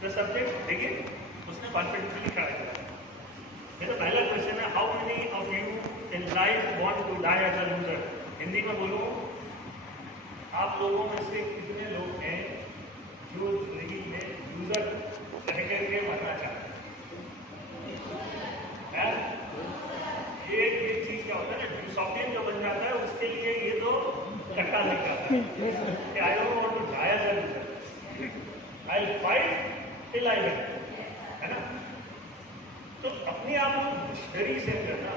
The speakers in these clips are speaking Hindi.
द सब्जेक्ट देखिए उसने कॉन्फिडेंटली खड़ा किया। मेरा पहला क्वेश्चन है, how many of you in life want to die as a loser? Hindi में बोलो, आप लोगों में से कितने लोग हैं जो जिंदगी में लूजर रह करके मरना चाहते हैं? ये चीज क्या होता है ना, शौकीन जो बन जाता है उसके लिए ये तो कट्टा लग जाता है। I don't want to die as a loser, I will fight till I win, है ना? तो अपने आप को डिक्शनरी से करना,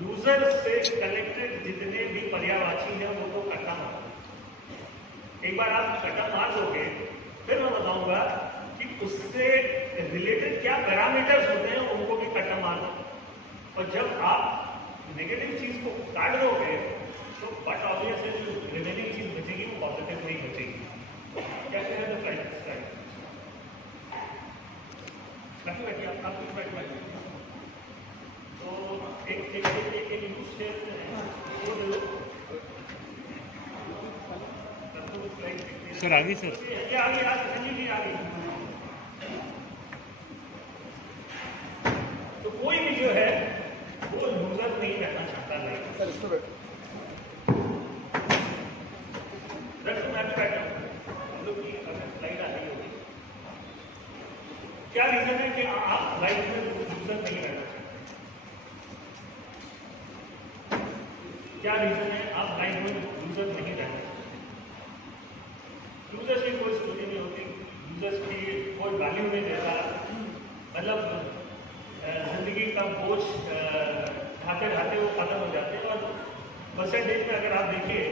लूजर से कनेक्टेड जितने भी पर्यायवाची हैं उनको कट्टा मारो। एक बार आप कट्टा मार दोगे, फिर मैं बताऊंगा कि उससे रिलेटेड क्या पैरामीटर्स होते हैं, उनको भी कट्टा मार दो। और जब आप नेगेटिव चीज को काट दोगे तो बट ऑब्वियस है जो रिमेनिंग चीज बचेगी वो पॉजिटिव नहीं बचेगी। क्या करें तो फ्लाइट बैठिए आप कुछ बैठिए। तो एक यूज शेयर सर आगे सर ये आगे संजीव जी आगे। तो कोई भी जो है वो लूजर नहीं रहना चाहता लाइफ। सर इसको बैठो। स्लाइड आ रही होगी। क्या रीजन है कि आप लाइफ में लूजर नहीं रहना चाहते? क्या रीजन है आप लाइफ में लूजर नहीं रहना चाहते? लूजर्स की कोई स्टोरी नहीं होती, लूजर्स की कोई वैल्यू नहीं देता। मतलब जिंदगी का बोझ ढाते ढाते वो खत्म हो जाते हैं। और परसेंटेज में अगर आप देखिए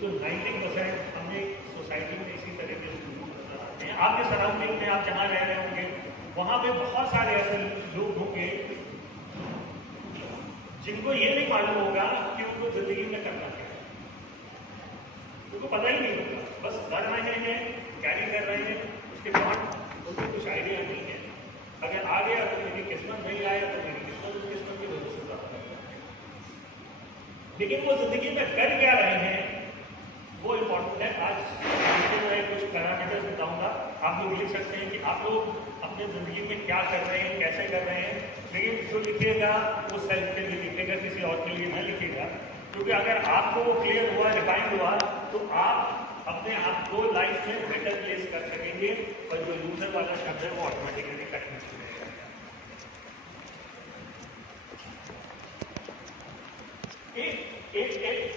तो 90% हमने सोसाइटी में इसी तरह के नजर आते हैं। आपके सराउंडिंग में आप जहाँ रह रहे होंगे वहाँ पे बहुत सारे ऐसे लोग होंगे जिनको ये नहीं मालूम होगा कि उनको जिंदगी में करना क्या है। उनको पता ही नहीं होगा, बस कर रहे हैं, कैरी कर रहे हैं, उसके बाद उनको कुछ आइडिया नहीं है। अगर आ गया तो मेरी किस्मत, नहीं आया तो मेरी किस्मत की वजह से प्राप्त कर। लेकिन वो जिंदगी में कर क्या रहे हैं वो इम्पोर्टेंट है। आज मैं कुछ पैरामीटर्स बताऊंगा, आप लोग लिख सकते हैं कि आप लोग अपने जिंदगी में क्या कर रहे हैं, कैसे कर रहे हैं। लेकिन जो लिखिएगा वो सेल्फ के लिए लिखेगा, किसी और के लिए न लिखेगा। क्योंकि अगर आपको वो क्लियर हुआ, डिफाइंड हुआ, तो आप अपने आप को लाइफ में बेटर प्लेस कर सकेंगे और जो लूजर वाला शब्द है वो ऑटोमेटिकली कटना शुरू हो जाएगा।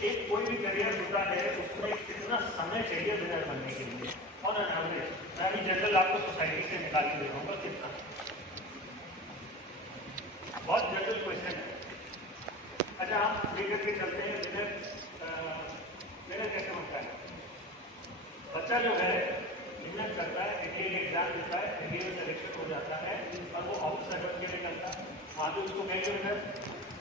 एक कोई भी करियर होता है उसमें कितना समय चाहिए विनर बनने के लिए? ऑन एन एवरेज, मैं अभी जनरल आपको सोसाइटी से निकाल के देखूंगा कितना। बहुत जनरल क्वेश्चन है। अच्छा, हम लेकर के चलते हैं विनर कैसे बनता है? बच्चा जो है मेहनत करता है, एनडीए एग्जाम देता है, एनडीए में सिलेक्शन हो जाता है और वो ऑफिसर बन के निकलता है। वहाँ पे उसको कहेंगे विनर।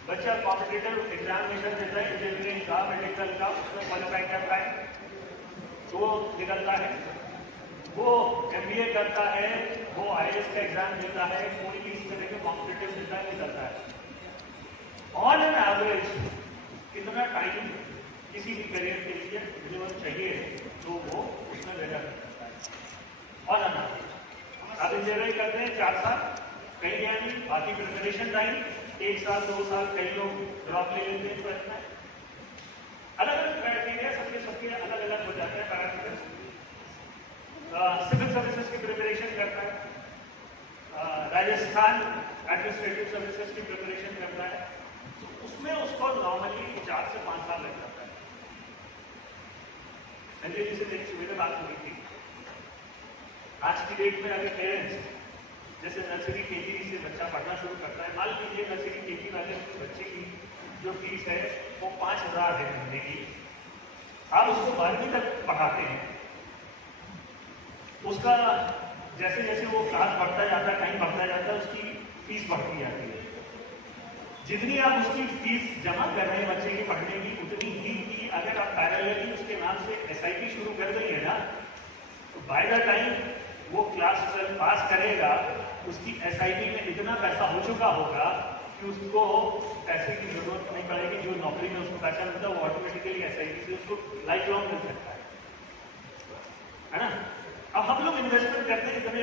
बच्चा कॉम्पिटिटिव एग्जामिनेशन देता है, इंजीनियरिंग का, मेडिकल का, उसमें क्वालिफाई करता है तो वो निकलता है। वो एमबीए करता है, वो आईएएस का एग्जाम देता है, कोई भी इस तरह के कॉम्पिटिटिव देता है, निकलता है। ऑन एन एवरेज कितना टाइम किसी भी करियर के लिए मिनिमम चाहिए तो वो उसमें लगा करता है। ऑन एन एवरेज आप इंजीनियरिंग करते हैं 4 साल, कहीं यानी बाकी प्रिपरेशन टाइम 1 साल 2 साल, कई लोग ड्रॉप ले लेते हैं 12th में। अलग अलग क्राइटेरिया सबके अलग अलग हो जाते हैं पैरामीटर्स। सिविल सर्विसेज की प्रिपरेशन करता है, राजस्थान एडमिनिस्ट्रेटिव सर्विसेज की प्रिपरेशन करता है, तो उसमें उसको नॉर्मली 4 से 5 साल लग जाता है। संजय जी से मेरी सुविधा बात हुई थी। आज की डेट में अगर पेरेंट्स जैसे नर्सरी केजी से बच्चा पढ़ना शुरू करता है, मान लीजिए नर्सरी केजी वाले बच्चे की जो फीस है वो 5,000 है महीने की, आप उसको 12वीं तक पढ़ाते हैं, उसका जैसे जैसे वो क्लास बढ़ता जाता है, टाइम बढ़ता जाता है, उसकी फीस बढ़ती जाती है। जितनी आप उसकी फीस जमा कर रहे हैं बच्चे के पढ़ने की, उतनी ही अगर आप पैरेलली उसके नाम से एसआईपी शुरू कर देंगे ना, तो बाय द टाइम वो क्लास 12 पास करेगा, उसकी एसआईपी में इतना पैसा हो चुका होगा कि उसको पैसे की जरूरत नहीं पड़ेगी। जो नौकरी में उसको पैसा मिलता है वो ऑटोमेटिकली एसआईपी से उसको लाइफ लॉन्ग मिल सकता है ना। अब हम इन्वेस्टमेंट करते हैं इतने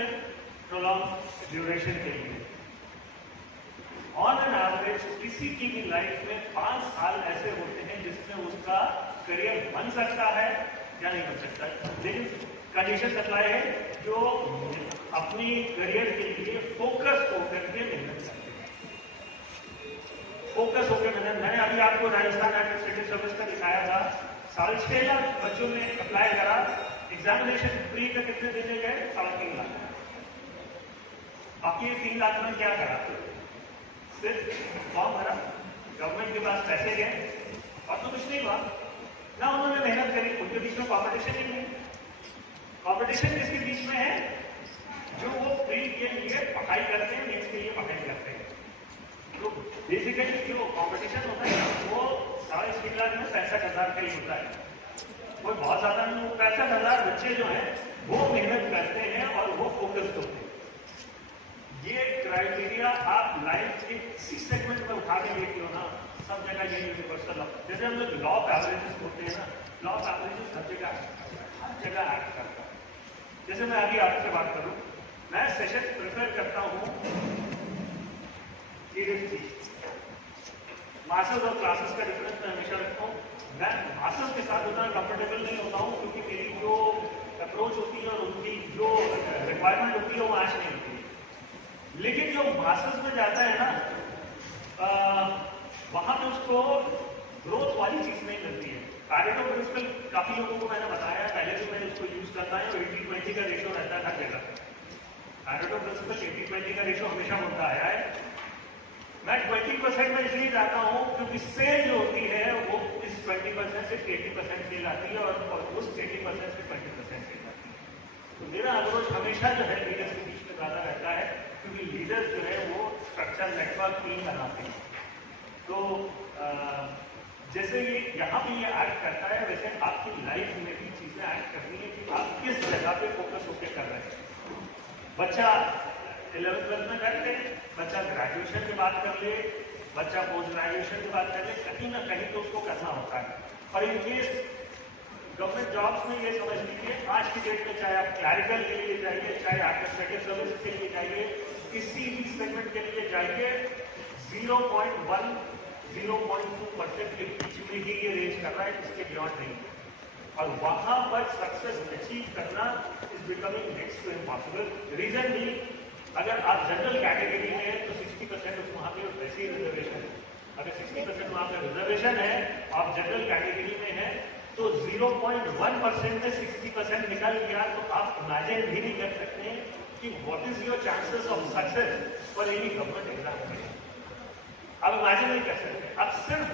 प्रोलॉन्ग ड्यूरेशन के लिए। ऑन एन एवरेज किसी की भी लाइफ में 5 साल ऐसे होते हैं जिसमें उसका करियर बन सकता है या नहीं बन सकता है, लेकिन कंडीशन अप्लाई है जो अपनी करियर के लिए फोकस होकर के मेहनत करते हैं। फोकस होकर मेहनत, मैंने अभी आपको राजस्थान एडमिनिस्ट्रेटिव सर्विस का दिखाया था, 6.5 लाख बच्चों ने अप्लाई करा, एग्जामिनेशन प्री का कितने देने गए, 3.5 लाख, बाकी 3 लाख में क्या करा, सिर्फ फॉर्म भरा, गवर्नमेंट के पास पैसे गए और तो कुछ नहीं हुआ ना, उन्होंने मेहनत करी। उनके बीच में कॉम्पिटिशन ही नहीं, कॉम्पिटिशन किसके बीच में है, जो वो प्री के लिए पढ़ाई करते हैं, मेंस के लिए पढ़ाई करते हैं। तो बेसिकली जो कॉम्पिटिशन होता है वो 6.5 लाख में 65,000 का ही होता है, कोई बहुत ज्यादा नहीं। 65,000 बच्चे जो हैं वो मेहनत करते हैं और वो फोकस्ड होते हैं। ये क्राइटेरिया आप लाइफ के किसी सेगमेंट में उठा के देखिए ना, सब जगह ये यूनिवर्सल, जैसे हम लोग लॉ ऑफ एवरेजेस होते हैं ना, लॉ ऑफ एवरेजेस हर जगह एक्ट करता है। जैसे मैं अभी आपसे बात करूं, मैं सेशन प्रेफर करता हूं मास्टर्स और क्लासेस का डिफरेंस मैं हमेशा रखता हूं। मैं मास्टर्स के साथ उतना कंफर्टेबल नहीं होता हूं क्योंकि मेरी जो अप्रोच होती है और उनकी जो रिक्वायरमेंट होती है वो मैच नहीं होती है। लेकिन जो मास्टर्स में जाता है ना, वहां पे उसको ग्रोथ वाली चीज नहीं मिलती है। पैरेटो प्रिंसिपल काफी लोगों को मैंने बताया पहले से, मैं इसको यूज करता है, 80-20 का रेशो रहता है हर जगह। पैरेटो प्रिंसिपल 80-20 का रेशो हमेशा होता आया है। मैं 20% में इसलिए जाता हूं क्योंकि सेल जो होती है वो इस 20% से 80% सेल आती है और उस 80% से 20% सेल आती है। तो मेरा अप्रोच हमेशा जो है लीडर्स के बीच में ज्यादा रहता है, क्योंकि लीडर्स जो है वो स्ट्रक्चर नेटवर्क टीम बनाते हैं। तो जैसे ये यहाँ भी ये एक्ट करता है, वैसे आपकी लाइफ में भी चीजें एक्ट करनी है कि आप किस जगह पे फोकस होकर कर रहे हैं। बच्चा 11th-12th में कर ले, बच्चा ग्रेजुएशन की बात कर ले, बच्चा पोस्ट ग्रेजुएशन की बात कर ले, कहीं ना कहीं तो उसको करना होता है। और इन केस गवर्नमेंट जॉब्स में ये समझ लीजिए आज की डेट में, चाहे आप क्लैरिकल के लिए जाइए, चाहे एडमिनिस्ट्रेटिव सर्विस के लिए जाइए, किसी भी सेगमेंट के लिए जाइए, 0.1 0.2% के बीच में ही ये रेंज कर रहा है, इसके बियॉन्ड नहीं। और वहां पर सक्सेस अचीव करना is becoming next to impossible. Reason भी, अगर आप जनरल कैटेगरी में हैं तो 60% वहां पे वैसे ही रिजर्वेशन है। अगर 60% वहां पे रिजर्वेशन है, आप जनरल कैटेगरी में हैं, तो 0.1% में 60% निकल गया, तो आप इमेजिन भी नहीं कर सकते कि what is your chances of success for any government examination. आप इमेजिन नहीं कर सकते, आप सिर्फ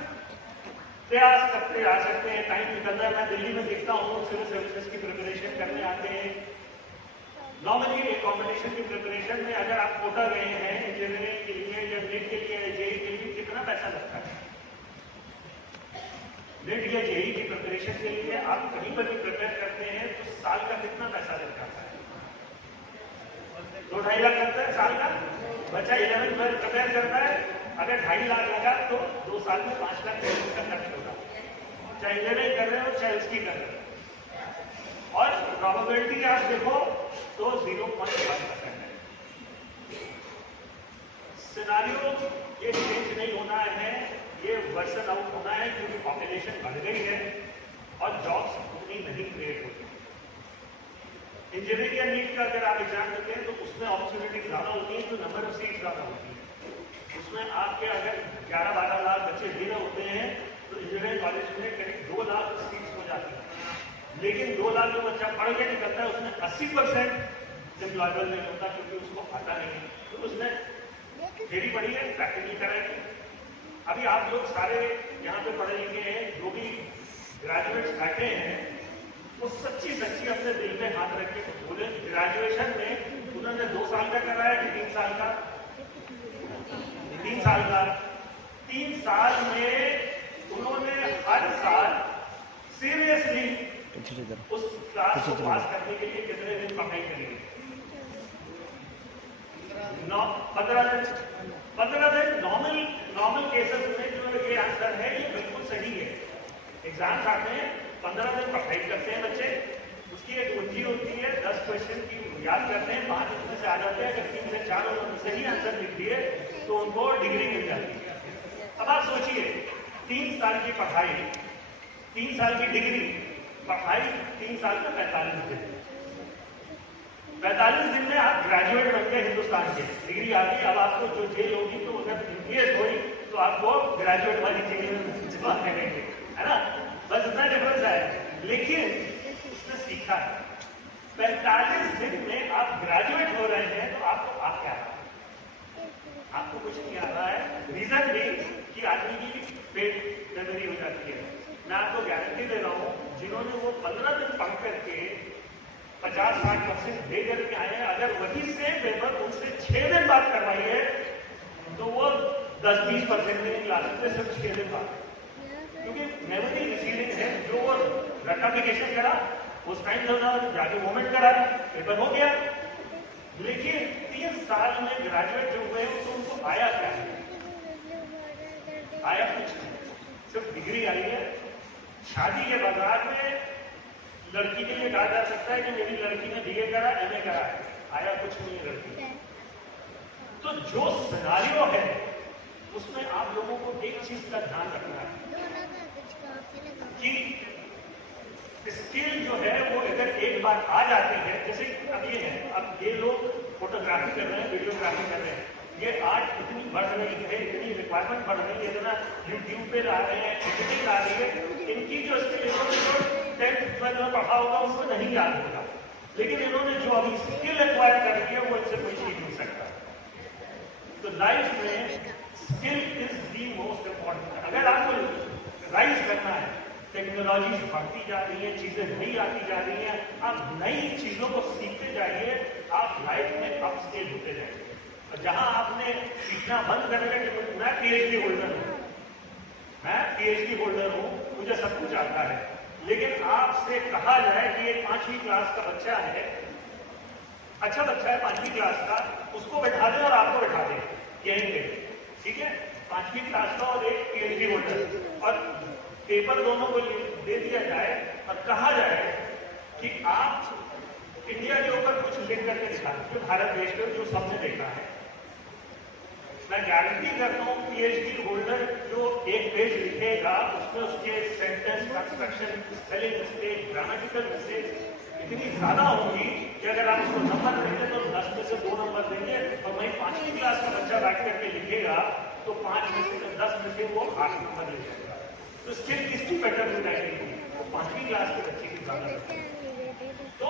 प्रयास करते आ सकते हैं, टाइम निकलता है। मैं दिल्ली में देखता हूँ सिविल सर्विसेज की प्रिपरेशन करने आते हैं। नॉर्मली एक कॉम्पिटिशन की प्रिपरेशन में अगर आप कोटा गए हैं इंजीनियरिंग के लिए या नीट के लिए, जेई के लिए, कितना पैसा लगता है? नीट या जेई की प्रिपरेशन के लिए आप कहीं पर भी प्रिपेयर करते हैं तो साल का कितना पैसा लग जाता है? 2-2.5 लाख लगता है साल का। बच्चा 11th-12th प्रिपेयर करता है, अगर 2.5 लाख लगा तो 2 साल में 5 लाख का खर्च होगा, चाहे इंजीनियरिंग कर रहे हो चाहे उसकी कर रहे हो। और प्रोबेबिलिटी आप देखो तो 0.1% है। सिनारियो ये चेंज नहीं होना है, ये वर्सन आउट होना है, क्योंकि पॉपुलेशन बढ़ गई है और जॉब्स उतनी नहीं क्रिएट होती। इंजीनियरिंग या नीट का अगर आप एग्जाम देते हैं तो उसमें अपॉर्चुनिटी ज्यादा होती है, तो नंबर ऑफ सीट ज्यादा होती है। उसमें आपके अगर 11-12 लाख बच्चे दे रहे होते हैं तो इंजीनियरिंग कॉलेज में करीब 2 लाख सीट्स हो जाती है। लेकिन 2 लाख जो बच्चा पढ़ के निकलता है उसमें 80% एम्प्लॉयबल नहीं होता, क्योंकि उसको आता नहीं है। तो उसने थ्योरी पढ़ी है, प्रैक्टिकली कराएगी। अभी आप लोग सारे यहाँ पे पढ़े लिखे हैं, जो भी ग्रेजुएट्स बैठे हैं, वो सच्ची अपने दिल में हाथ रख के बोले, ग्रेजुएशन में उन्होंने 2 साल का कराया कि 3 साल का? 3 साल का। 3 साल में उन्होंने हर साल सीरियसली उस क्लास को पास करने के लिए कितने दिन पढ़ाई करेंगे? 15 दिन। नॉर्मल केसेस में जो ये आंसर है ये बिल्कुल सही है। एग्जाम्स आते हैं, 15 दिन पढ़ाई करते हैं बच्चे, उसकी एक कुंजी होती है 10 क्वेश्चन की याद करते हैं, 5 उसमें से आ जाते हैं। अगर 3 से 4 उन्होंने सही आंसर लिख दिए तो उनको डिग्री मिल जाती है। अब आप सोचिए, 3 साल की पढ़ाई, 3 साल की डिग्री, पढ़ाई 3 साल में 45 दिन, 45 दिन में आप ग्रेजुएट बन गए हिंदुस्तान के, डिग्री आ गई। अब आपको जो जेल होगी तो अगर यूपीएस हुई तो आपको ग्रेजुएट वाली जेल में जमा करेंगे, है ना? बस इतना डिफरेंस है। लेकिन उसने सीखा है 45 दिन में आप ग्रेजुएट हो रहे हैं, तो आपको आ क्या रहा है? आपको कुछ नहीं आ रहा है। रीजन भी कि आदमी की पेट मेमोरी हो जाती है। मैं आपको गारंटी दे रहा हूं, जिन्होंने वो 15 दिन पढ़ करके 50-60% दे करके आए हैं, अगर वही सेम पेपर उनसे 6 दिन बाद करवाई है तो वो 10-20% में क्लास में सिर्फ 6 दिन बाद, क्योंकि मेमोरी रिसीविंग है। जो वो रेटिफिकेशन करा उस टाइम तो जाके मूवमेंट करा, पेपर हो गया। लेकिन 3 साल में ग्रेजुएट जो हुए तो उनको आया क्या है? आया कुछ नहीं, सिर्फ डिग्री आई है। शादी के बाजार में लड़की के लिए कहा जा सकता है कि मेरी लड़की ने बीए करा, एमए करा है, आया कुछ नहीं है लड़की। तो जो सिनेरियो है उसमें आप लोगों को एक चीज का ध्यान रखना है कि स्किल जो है वो अगर एक बार आ जाती है, जैसे अब ये है, अब ये लोग फोटोग्राफी कर रहे हैं, वीडियोग्राफी कर रहे हैं, ये आर्ट इतनी बढ़ रही है, इतनी रिक्वायरमेंट बढ़ रही है, इतना यूट्यूब पे ला रहे हैं, एडिटिंग ला रही है। इनकी जो स्किल, इन्होंने जो 10th 12th में पढ़ा होगा उसको नहीं याद होगा, लेकिन इन्होंने जो अभी स्किल एक्वायर कर ली है वो इनसे कोई चीज नहीं सकता। तो लाइफ में skill is the most important. अगर आपको राइज करना है, टेक्नोलॉजी बढ़ती जा रही है, चीजें नई आती जा रही हैं, आप नई चीजों को सीखते जाइए, आप लाइफ में अपस्केल होते जाएंगे। और जहां आपने सीखना बंद कर दिया कि मैं पीएचडी होल्डर हूं, मैं पीएचडी होल्डर हूं, मुझे सब कुछ आता है, लेकिन आपसे कहा जाए कि एक 5वीं क्लास का बच्चा है, अच्छा बच्चा है 5वीं क्लास का, उसको बैठा दें और आपको बैठा दें यहीं पे, ठीक है? 5वीं क्लास का और एक पीएचडी होल्डर, और पेपर दोनों को दे दिया जाए और कहा जाए कि आप इंडिया के ऊपर कुछ लिख करके दिखा, जो भारत देश में जो सबने देखा है। मैं गारंटी करता हूँ पीएचडी होल्डर जो एक पेज लिखेगा उसमें उसके sentence construction, spelling mistake, grammatical mistake इतनी ज्यादा होंगी कि अगर आप उसको नंबर देंगे तो 10 में से 2 नंबर देंगे, और वही 5वीं क्लास का बच्चा बैठ करके लिखेगा तो 5 में से 10 में से वो 8 नंबर ले जाएगा। तो स्किल किसकी बेटर हो जाएगी? वो 5वीं क्लास के बच्चे की ज्यादा। तो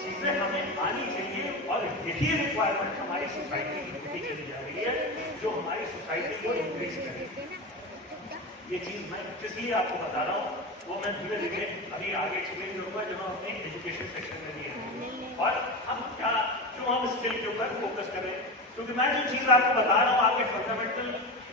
चीजें हमें आनी चाहिए, और यही रिक्वायरमेंट हमारी सोसाइटी की होती चली जा रही है, जो हमारी सोसाइटी को इंक्रीज करेगी। ये चीज मैं इसलिए आपको बता रहा हूँ, वो मैं धीरे धीरे अभी आगे एक्सप्लेन करूंगा जब हम अपने एजुकेशन सेक्शन में भी हैं, और हम क्या क्यों हम स्किल के ऊपर फोकस करें। क्योंकि मैं जो चीज आपको बता रहा हूँ आपके फंडामेंटल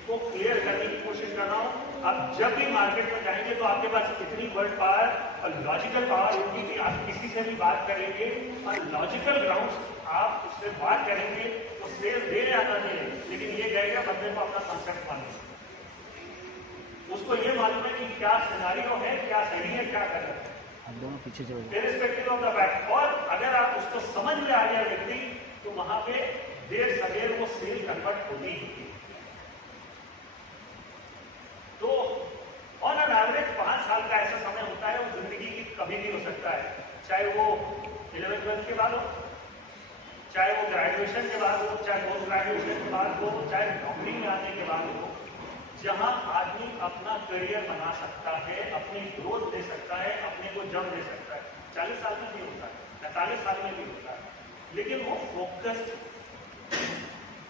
को क्लियर करने की कोशिश कर रहा हूँ। आप जब भी मार्केट में जाएंगे तो आपके पास इतनी वर्ड पावर और लॉजिकल पावर होगी कि आप किसी से भी बात करेंगे और लॉजिकल ग्राउंड आप उससे बात करेंगे तो सेल दे आना चाहिए, लेकिन ये कहेगा बंदे को अपना कंसेप्ट मालूम, उसको ये मालूम है कि क्या सिनेरियो है, क्या सही है, क्या गलत है, आप दोनों पीछे चलो, इर्रिस्पेक्टिव ऑफ द फैक्ट। और अगर आप उसको समझ में आ गया व्यक्ति तो वहां पे देर सवेर वो सेल कन्वर्ट होगी ही। तो ऑन एन एवरेज 5 साल का ऐसा समय होता है, वो जिंदगी की कभी भी हो सकता है, चाहे वो 11th-12th के बाद हो, चाहे वो ग्रेजुएशन के बाद हो, चाहे पोस्ट ग्रेजुएशन के बाद हो, चाहे नौकरी में आने के बाद हो, जहां आदमी अपना करियर बना सकता है, अपनी ग्रोथ दे सकता है, अपने को जम दे सकता है। 40 साल में भी होता है, 45 साल में भी होता है, लेकिन वो फोकस्ड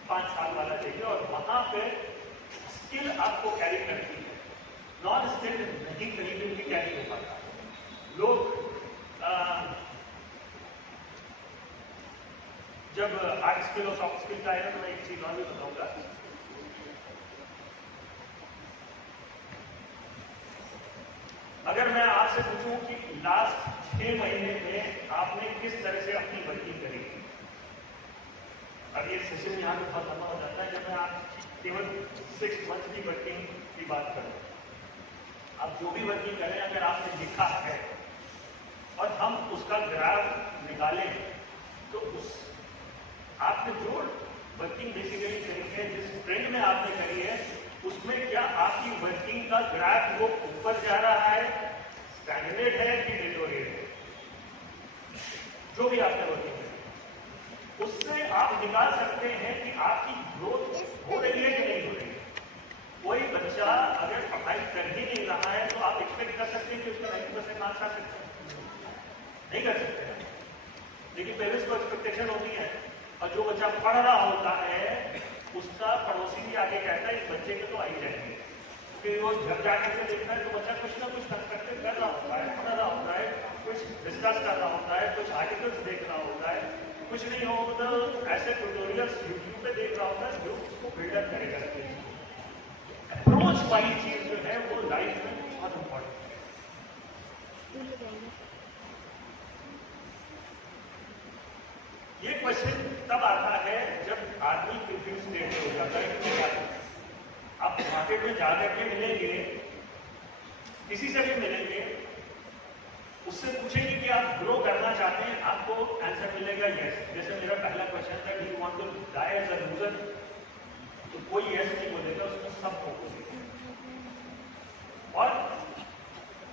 5 साल वाला चाहिए, और वहां पे स्किल आपको कैरी करती है, नॉन स्किल नहीं कहीं भी कैरी हो पाता। लोग जब हार्ड स्किल और सॉफ्ट स्किल का आएगा तो मैं एक चीज और भी बताऊंगा। अगर मैं आपसे पूछूं कि लास्ट 6 महीने में आपने किस तरह से अपनी वर्किंग करी, अब ये सेशन यहाँ पे बहुत लंबा हो जाता है जब मैं आप केवल 6 मंथ की वर्किंग की बात करूं। आप जो भी वर्किंग करें, अगर आपने लिखा है और हम उसका ग्राफ निकालें तो उस आपने जो वर्किंग बेसिकली करी है, जिस ट्रेंड में आपने करी है, उसमें क्या आपकी वर्किंग का ग्राफ वो ऊपर जा रहा है, स्टैग्नेट है कि डिटोरिएट है? जो भी आपने वर्किंग करी, उससे आप निकाल सकते हैं कि आपकी ग्रोथ हो रही है कि नहीं हो रही है। कोई बच्चा अगर पढ़ाई कर ही नहीं रहा है तो आप एक्सपेक्ट कर सकते हैं कि उसका 90% मार्क्स आ सकते हैं? नहीं कर सकते हैं। लेकिन पेरेंट्स को एक्सपेक्टेशन होती है, और जो बच्चा पढ़ रहा होता है उसका पड़ोसी भी आगे कहता है इस बच्चे के तो आ ही जाएंगे, क्योंकि वो घर जाकर के देखता है तो बच्चा कुछ ना कुछ कंस्ट्रक्टिव कर रहा होता है, पढ़ रहा होता है, कुछ डिस्कस कर रहा होता है, कुछ आर्टिकल्स देख रहा होता है, कुछ नहीं हो तो ऐसे ट्यूटोरियल्स यूट्यूब पे देख रहा होता है जो उसको बिल्डअप करेगा। अप्रोच वाली चीज जो है वो लाइफ में बहुत इंपॉर्टेंट है। ये क्वेश्चन तब आता है जब आदमी कंफ्यूज स्टेट में हो जाता है कि क्या करें। आप मार्केट में जाकर के मिलेंगे, किसी से भी मिलेंगे, उससे पूछेंगे कि आप ग्रो करना चाहते हैं, आपको आंसर मिलेगा यस। जैसे मेरा पहला क्वेश्चन था, do you want to die as a loser, तो कोई यस नहीं बोलेगा, उसमें सब फोकस है। और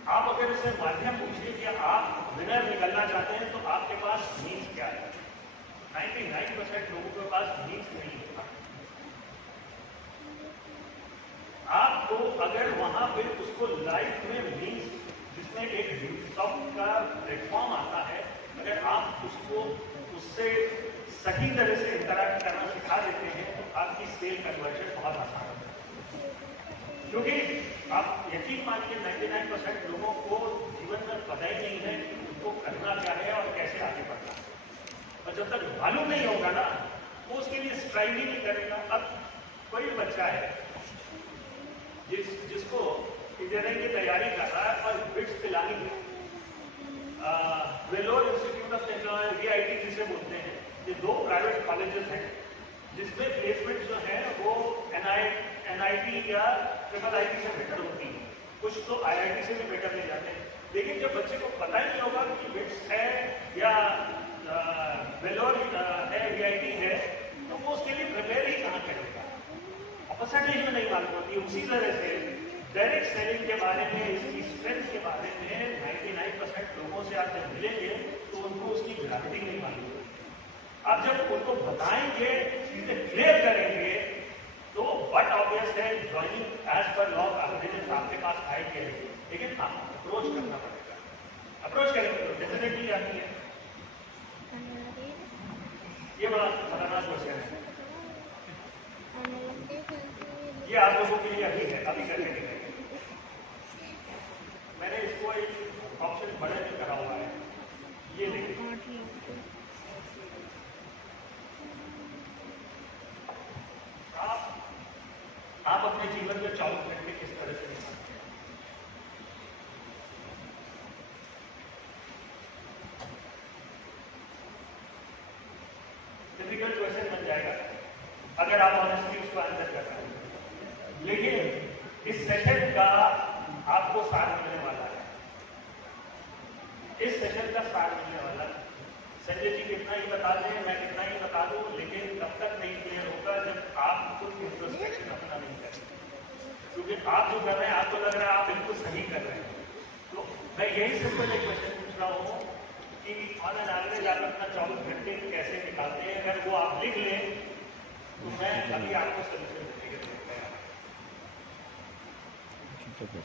आप अगर उसे माध्यम पूछिए कि आप विनर निकलना चाहते हैं तो आपके पास मीन्स क्या है, 99% लोगों के पास मीन्स नहीं होता। आपको अगर वहां पे उसको लाइफ में मीन्स, जिसमें एक सॉफ्ट का प्लेटफॉर्म आता है, अगर आप उसको उससे सही तरह से इंटरैक्ट करना सिखा देते हैं तो आपकी सेल कन्वर्जन बहुत आसान होता है। क्योंकि आप यकीन मानिए 99% लोगों को जीवन में पता ही नहीं है कि उनको करना क्या है और कैसे आगे बढ़ना है, और जब तक मालूम नहीं होगा ना वो उसके लिए स्ट्राइव ही नहीं करेगा। अब कोई बच्चा है जिसको इंजीनियरिंग की तैयारी कर रहा है और बिट्स पिलानी है, Vellore institute of technology VIT जिसे बोलते हैं, ये 2 प्राइवेट कॉलेजेस हैं जिसमें प्लेसमेंट जो है वो NIT या IIT से बेटर होती है, कुछ तो IIT से भी बेटर ले जाते हैं। लेकिन जब बच्चे को पता ही नहीं होगा कि बिट्स है या वेलोर है VIT है, तो वो उसके लिए प्रिपेयर ही कहाँ करेगा, परसेंटेज में नहीं मालूम होती। उसी तरह से डायरेक्ट सेलिंग के बारे में, इसकी स्ट्रेंथ के बारे में 99% लोगों से आप जब मिलेंगे तो उनको उसकी ग्राविटी नहीं मालूम होगी। आप जब उनको बताएंगे, चीजें क्लियर करेंगे, तो बट ऑब्वियस है ज्वाइनिंग एज पर लॉ ऑफ एवरेजेस आपके पास आएगी, लेकिन आप अप्रोच करना पड़ेगा। अप्रोच करेंगे तो डेफिनेटली आती है। ये बड़ा खतरनाक क्वेश्चन है, ये आप लोगों के लिए अभी है, अभी करके दिखाएंगे। मैंने इसको एक ऑप्शन बड़े में करा हुआ है, ये देखिए। आप अपने जीवन में 24 घंटे किस तरह से निकालते हैं? डिफिकल्ट क्वेश्चन बन जाएगा अगर आप ऑनेस्टली उसको आंसर कर रहे हैं, लेकिन इस सेशन का आपको सार मिलने वाला है। इस सेशन का सार मिलने वाला है। संजय जी कितना ही बता दें, मैं कितना ही बता दूं, लेकिन तब तक नहीं क्लियर होगा जब आप खुद इंट्रोस्पेक्शन अपना नहीं करेंगे। क्योंकि आप जो कर रहे हैं आपको लग रहा है आप बिल्कुल सही कर रहे हैं, तो मैं यही सिंपल एक क्वेश्चन पूछ रहा हूँ कि ऑन एन एवरेज आप अपना 24 घंटे कैसे निकालते हैं। अगर वो आप लिख लें तो मैं अभी आपको सोल्यूशन देने के लिए तैयार हूं।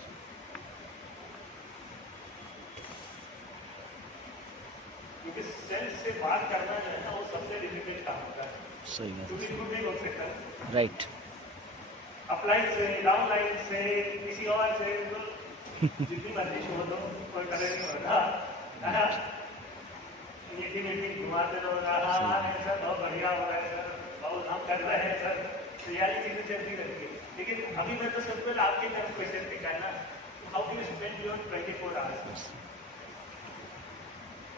क्योंकि सेल्स से बात करना जो है ना वो सबसे डिफिकल्ट काम होता है। सही है, क्योंकि खुद नहीं बोल सकता, राइट। अपलाइन से, डाउनलाइन से, किसी और से तो जितनी मर्जी छोड़ दो कोई करे नहीं होता। मीटिंग घुमाते रहो, सर बहुत बढ़िया हो रहा है सर, बहुत हम कर रहे हैं सर, तो यार ये चीजें चलती रहती है। लेकिन अभी मैं तो सिंपल आपकी तरफ क्वेश्चन दिखा है ना, how do you spend your 24 hours.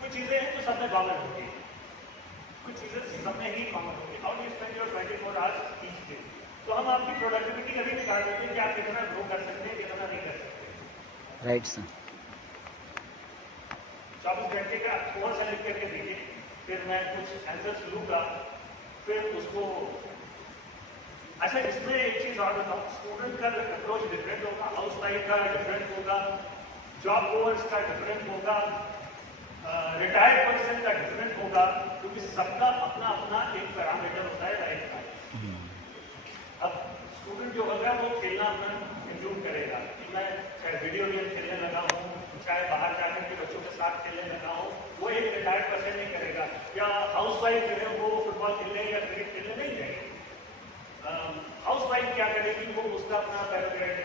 कुछ चीजें हैं जो सब में कॉमन होती है, कुछ चीजें सब में ही कॉमन होती है। How do you spend your 24 hours each day. तो हम आपकी प्रोडक्टिविटी कभी निकाल देते हैं कि आप कितना ग्रो कर सकते हैं, कितना नहीं कर सकते। Right sir. 24 घंटे का कोर्स सेलेक्ट करके देखिए, फिर मैं कुछ आंसर्स लूँगा, फिर उसको। अच्छा, इसमें एक चीज़ और बताऊँ, स्टूडेंट का अप्रोच डिफरेंट होगा, हाउस वाइफ का डिफरेंट होगा, जॉब गोअर्स का डिफरेंट होगा, रिटायर्ड पर्सन का डिफरेंट होगा, क्योंकि सबका अपना अपना एक पैरामीटर होता है लाइफ का। अब स्टूडेंट जो होगा वो खेलना अपना इंजॉय करेगा कि मैं चाहे वीडियो गेम खेलने लगा हूँ, चाहे बाहर जाकर के बच्चों के साथ खेलने लगा हूँ, वो एक रिटायर्ड पर्सन नहीं करेगा। या हाउस वाइफ जो है वो फुटबॉल खेलने या क्रिकेट खेलने नहीं जाएगी। हाउस वाइफ क्या करेगी, वो उसका अपना पैरामीटर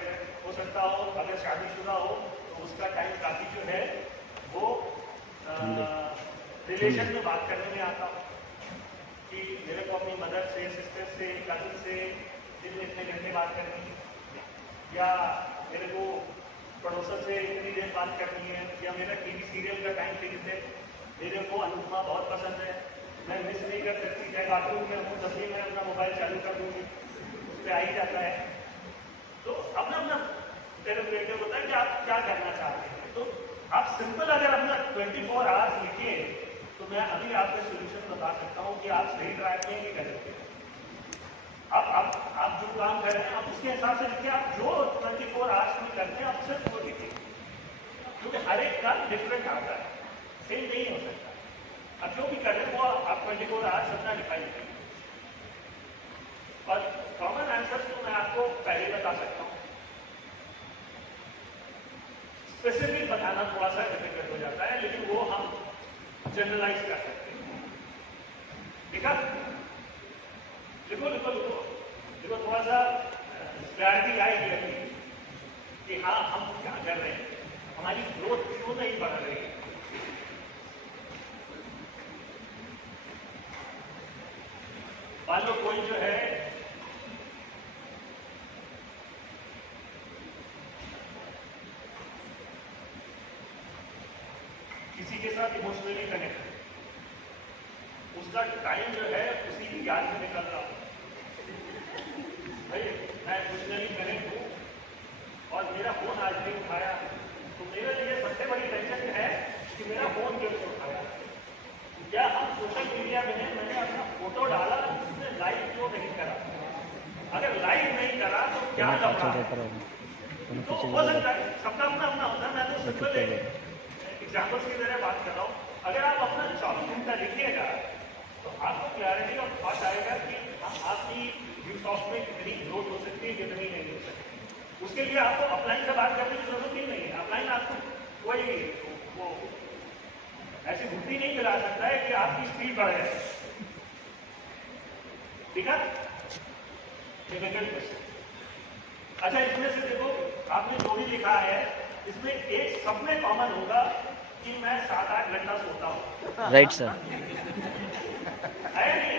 हो सकता हो, अगर शादीशुदा हो तो उसका टाइम काफ़ी जो है वो रिलेशन में बात करने में आता हो कि मेरे को अपनी मदर से, सिस्टर से, कजिन से दिन में इतने घंटे बात करनी है, या मेरे को पड़ोसन से इतनी देर बात करनी है, या मेरा टीवी सीरियल का टाइम फिक्स है, मेरे को अनुपमा बहुत पसंद है, मैं मिस नहीं कर सकती, चाहे बाथरूम में हूँ तब भी मैं अपना मोबाइल चालू कर दूँगी, उस पर आ ही जाता है। तो अपना अपना पैरामीटर होता है कि आप क्या करना चाहते हैं। तो आप सिंपल अगर अपना 24 आवर्स लिखिए तो मैं अभी आपको सोल्यूशन बता सकता हूँ कि आप सही ट्रैक में ही गलत हैं। आप जो काम कर रहे हैं आप उसके हिसाब से लिखिए, आप जो 24 आवर्स में करते हैं आप सिर्फ वो लिखिए, क्योंकि हर एक का डिफरेंट आता है, सेम नहीं हो सकता। अब जो भी कर रहे हैं वो आप 24 आवर्स अपना लिखा लिखेंगे। और कॉमन आंसर्स तो मैं आपको पहले बता सकता हूँ, स्पेसिफिक बताना थोड़ा सा डिफिकल्ट हो जाता है, लेकिन वो हम जनरलाइज कर सकते हैं। ठीक है, लिखो लिखो लिखो लिखो, थोड़ा सा क्लैरिटी आएगी कि हाँ हम क्या कर रहे हैं, हमारी ग्रोथ क्यों नहीं बढ़ रही है। मान लो कोई जो है किसी के साथ इमोशनली कनेक्ट है, उसका टाइम जो है उसी की याद में निकल रहा है, भाई मैं इमोशनली कनेक्ट हूँ और मेरा फोन आज नहीं उठाया, तो मेरे लिए सबसे बड़ी टेंशन है कि मेरा फोन क्यों नहीं उठाया। क्या हम सोशल मीडिया में मैंने अपना फोटो डाला, उसने लाइक क्यों नहीं करा, अगर लाइक नहीं करा तो क्या लफड़ा है। तो हो सकता है सबका अपना अपना होता है, मैं तो सिंपल एग्जाम्पल्स की तरह बात कर रहा हूँ। अगर आप अपना 24 घंटा लिखिएगा तो आपको क्लैरिटी और थॉट आएगा कि आपकी यूज ऑफ में कितनी ग्रोथ हो सकती है, कितनी नहीं हो सकती। उसके लिए आपको अपलाइन से बात करने की जरूरत ही नहीं है। अपलाइन आपको कोई वो ऐसी बुद्धि नहीं मिला सकता है कि आपकी स्पीड बढ़ जाए। ठीक है, डिफिकल्ट क्वेश्चन। अच्छा, इसमें से देखो आपने जो भी लिखा है इसमें एक सब में कॉमन होगा कि मैं 7-8 घंटा सोता हूँ। Right sir. है नहीं?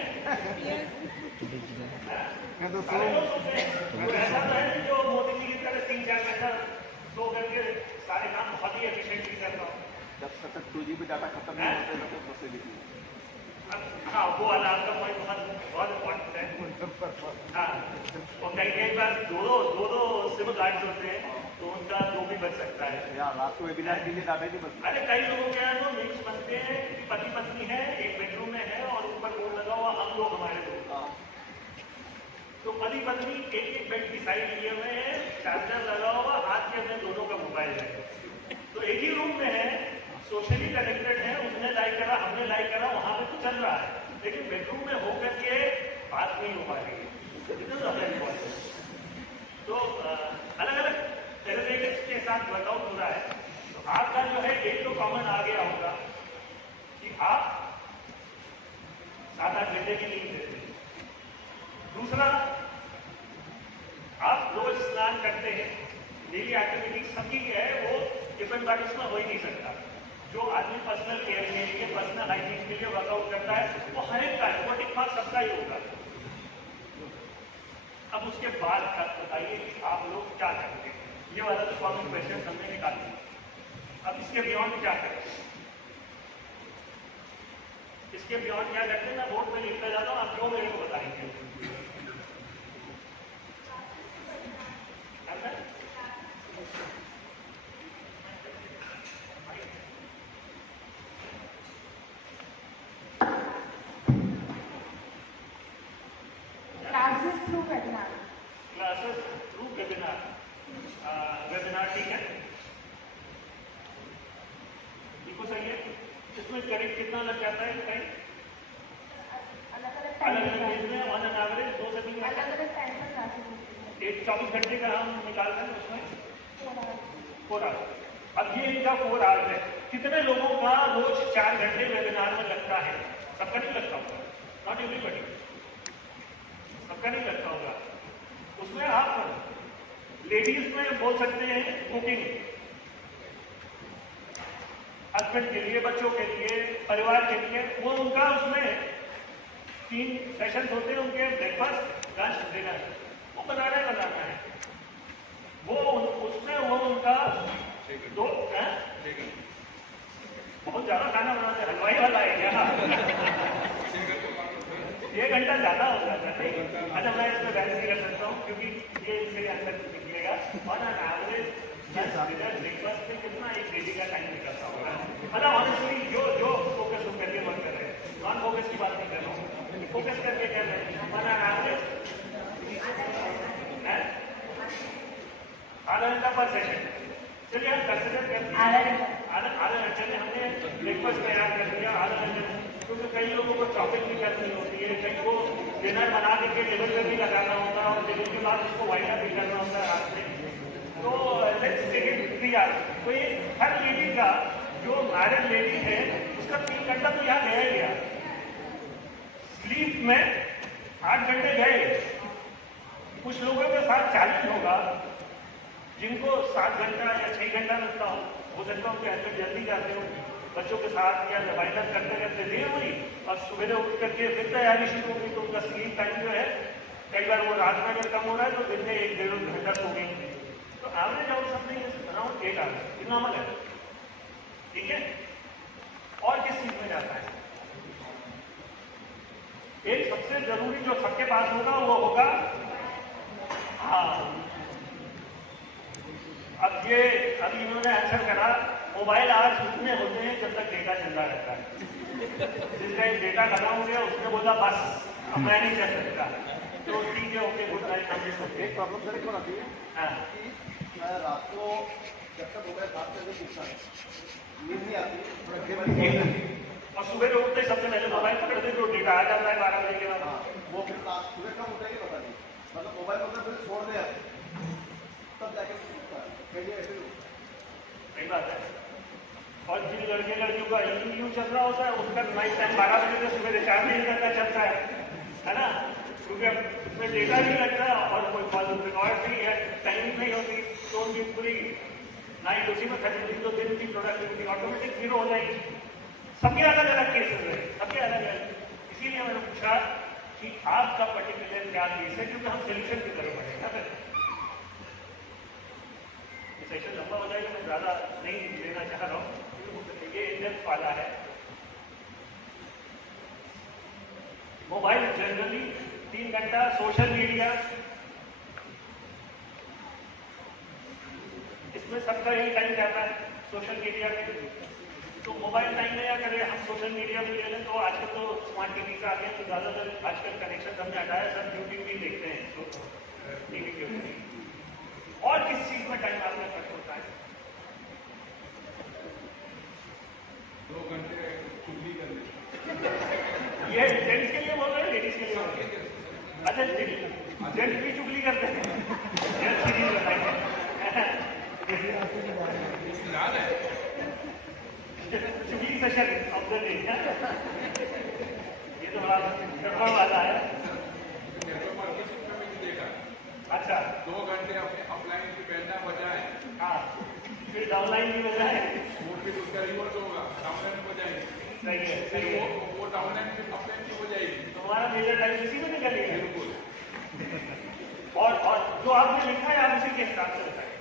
तो सारे लोग सोते हैं। तो ऐसा तो है नहीं जो मोदी जी की तरह 3-4 घंटा सो करके सारे काम बहुत ही एफिशिएंटली कर रहा हूँ। जब तक 2 GB डाटा खत्म नहीं होता है तब तक लिखिए। हाँ, वो वाला आपका पॉइंट बहुत इम्पोर्टेंट है। हाँ, और कई बार दो सिम कार्ड्स होते हैं तो उनका दो भी बच सकता है। या रात को वेबिनार के लिए डाटा ही नहीं बचता। अरे कई लोगों के यहाँ तो मिक्स बनते हैं कि पति पत्नी है, एक बेडरूम में है और ऊपर बोर्ड लगा हुआ हम लोग हमारे लोग, तो पति पत्नी एक बेड की साइड लिए हुए हैं, चार्जर लगा हुआ, हाथ के अंदर दोनों का मोबाइल है, तो एक ही रूम में है, सोशली कनेक्टेड है, उसने लाइक करा, हमने लाइक करा, वहां पे तो चल रहा है, लेकिन बेडरूम में होकर के बात नहीं हो पा रही है। तो अलग अलग डेरिवेटिव्स के साथ वर्कआउट हो रहा है। तो आपका जो है एक तो कॉमन आ गया होगा कि आप 7-8 घंटे की नींद लेते हैं। दूसरा, आप रोज स्नान करते हैं, डेली एक्टिविटीज सबकी है वो डिफरेंट बॉडीज में हो ही नहीं सकता। जो आदमी पर्सनल केयर के लिए, पर्सनल हाइजीन के लिए वर्कआउट करता है वो हर एक का है, वो टिक मार्क सबका ही होगा। अब उसके बाद बताइए कि आप लोग क्या करेंगे। ये वाला तो कॉमन क्वेश्चन हमने निकाल दिया। अब इसके बियॉन्ड क्या करें, इसके बियॉन्ड क्या करते हैं, मैं बोर्ड पे लिखता जाता हूँ, आप जो मेरे को बताएंगे। कितना लग जाता है टाइम? अलग अलग अलग डेज में ऑन एन एवरेज 2 से 3 घंटे, अलग टाइम पर क्लासेस होती है। एक 24 घंटे का हम निकाल रहे हैं उसमें 4 आवर्स। अब ये इनका 4 आवर्स है। कितने लोगों का रोज 4 घंटे वेबिनार में लगता है? सबका नहीं लगता होगा, नॉट एवरीबॉडी, सबका नहीं लगता होगा। उसमें आप लेडीज में बोल सकते हैं कुकिंग, हस्बैंड के लिए, बच्चों के लिए, परिवार के लिए, वो उनका उसमें 3 सेशंस होते हैं उनके, ब्रेकफास्ट, लंच, डिनर, वो बनाना है। वो उसमें वो उनका 2 बहुत ज्यादा खाना बनाते हैं, हलवाई वाला है क्या? 1 घंटा ज्यादा हो जाता है नहीं? अच्छा, मैं इसमें बहस नहीं कर सकता हूँ क्योंकि ये इससे आंसर निकलेगा। और एवरेज ब्रेकफास्ट में कितना एक डेली का टाइम निकलता होगा? मतलब ऑनेस्टली जो फोकस हो करके वर्क कर रहे हैं, नॉन फोकस की बात नहीं कर रहा हूँ, फोकस करके कर रहे हैं। और एवरेज आधा घंटा पर सेशन। चलिए हम कंसिडर करते हैं आधा घंटे में हमने ब्रेकफास्ट तैयार कर दिया, आधा घंटे में, क्योंकि कई लोगों को शॉपिंग भी करनी होती है, कई को डिनर बना के टेबल पे भी लगाना होता है और टेबल के बाद उसको वाइंड अप भी करना होता है रात में। तो लेट्स टेक इट 3 आवर्स। तो ये हर लेडी का, जो मैरिड लेडी है उसका 3 घंटा तो यहाँ गया ही गया। स्लीप में 8 घंटे गए। कुछ लोगों के साथ चैलेंज होगा जिनको 7 घंटा या 6 घंटा लगता हो सकता है उनके हस्बैंड जल्दी जाते हो, बच्चों के साथ या वाइंड अप करते करते देर हुई और सुबह उठ करके फिर तैयारी शुरू होगी, तो उनका स्लीप टाइम जो है कई बार वो रात में अगर कम हो रहा है तो दिन में 1-1.5 घंटा सो गई। तो average out something around 8 hours, ये नॉर्मल है, ठीक है? और किस चीज में जाता है? एक सबसे जरूरी जो सबके पास होगा वो होगा, हाँ, अब ये अभी इन्होंने आंसर करा, मोबाइल आवर्स उतने होते हैं जब तक डेटा चलता रहता है। जिस टाइम डेटा खत्म हो गया उसने बोला बस अब मैं नहीं कर सकता, तो ठीक है, ओके, गुड नाइट। एक प्रॉब्लम सर क्यों आती है हाँ, कि मैं रात को जब तक मोबाइल बात करके पूछता है, नींद नहीं आती, और सुबह में उठते सबसे पहले मोबाइल पकड़ते तो डेटा आ जाता है 12 बजे के बाद। हाँ, वो फिर सुबह कब उठेगी पता नहीं, मतलब मोबाइल को फिर छोड़ दे तब जाके उठता है। सही बात है। और जिन लड़के लड़कियों का यूं चल रहा होता है उसका नाइट टाइम 12 बजे से सुबह 4 बजे तक का चलता है ना? क्योंकि उसमें डेटा नहीं लगता और कोई फॉलो रिकॉर्ड नहीं है, टाइमिंग नहीं होती, तो उनकी पूरी नाइट उसी में खत्म होती, तो दिन की प्रोडक्टिविटी ऑटोमेटिक 0 हो जाएगी। सबके अलग अलग केसेस है, सबके अलग अलग। इसीलिए मैंने पूछा कि आपका पर्टिकुलर क्या केस है, क्योंकि हम सोल्यूशन की तरफ बढ़े ना। फिर सेशन लंबा हो जाएगा, मैं ज्यादा नहीं लेना चाह रहा हूँ, ये इंडेप्थ वाला है। मोबाइल जनरली 3 घंटा, सोशल मीडिया, इसमें सबका यही टाइम जाता है सोशल मीडिया में। तो मोबाइल टाइम में क्या करें, हम सोशल मीडिया में ले लें तो आजकल तो स्मार्ट टीवी का आ गया, तो ज्यादातर आजकल कनेक्शन हमने हटाया, सब यूट्यूब भी देखते हैं तो टीवी के ऊपर। और किस चीज में टाइम आपका खर्च होता है? 2 घंटे चुगली करने। ये जेंट्स के लिए बोल रहे हैं, लेडीज के लिए बोल रहे हैं? अच्छा, जेंट्स भी चुगली करते हैं, चुगली सेशन ऑफ द डे। ये तो बड़ा गड़बड़ वाला है। अच्छा, 2 घंटे अपने अपलाइन की बैठना बजाए, हाँ, फिर डाउनलाइन भी मिल रहा है। वो फिर उसका रिवर्स होगा, डाउनलाइन हो जाएगी, सही है, फिर सही है। वो डाउनलाइन फिर अपलाइन की हो जाएगी। तुम्हारा मेजर टाइम इसी में निकलेगा। बिल्कुल। और जो आपने लिखा है आप उसी के हिसाब से बताएं।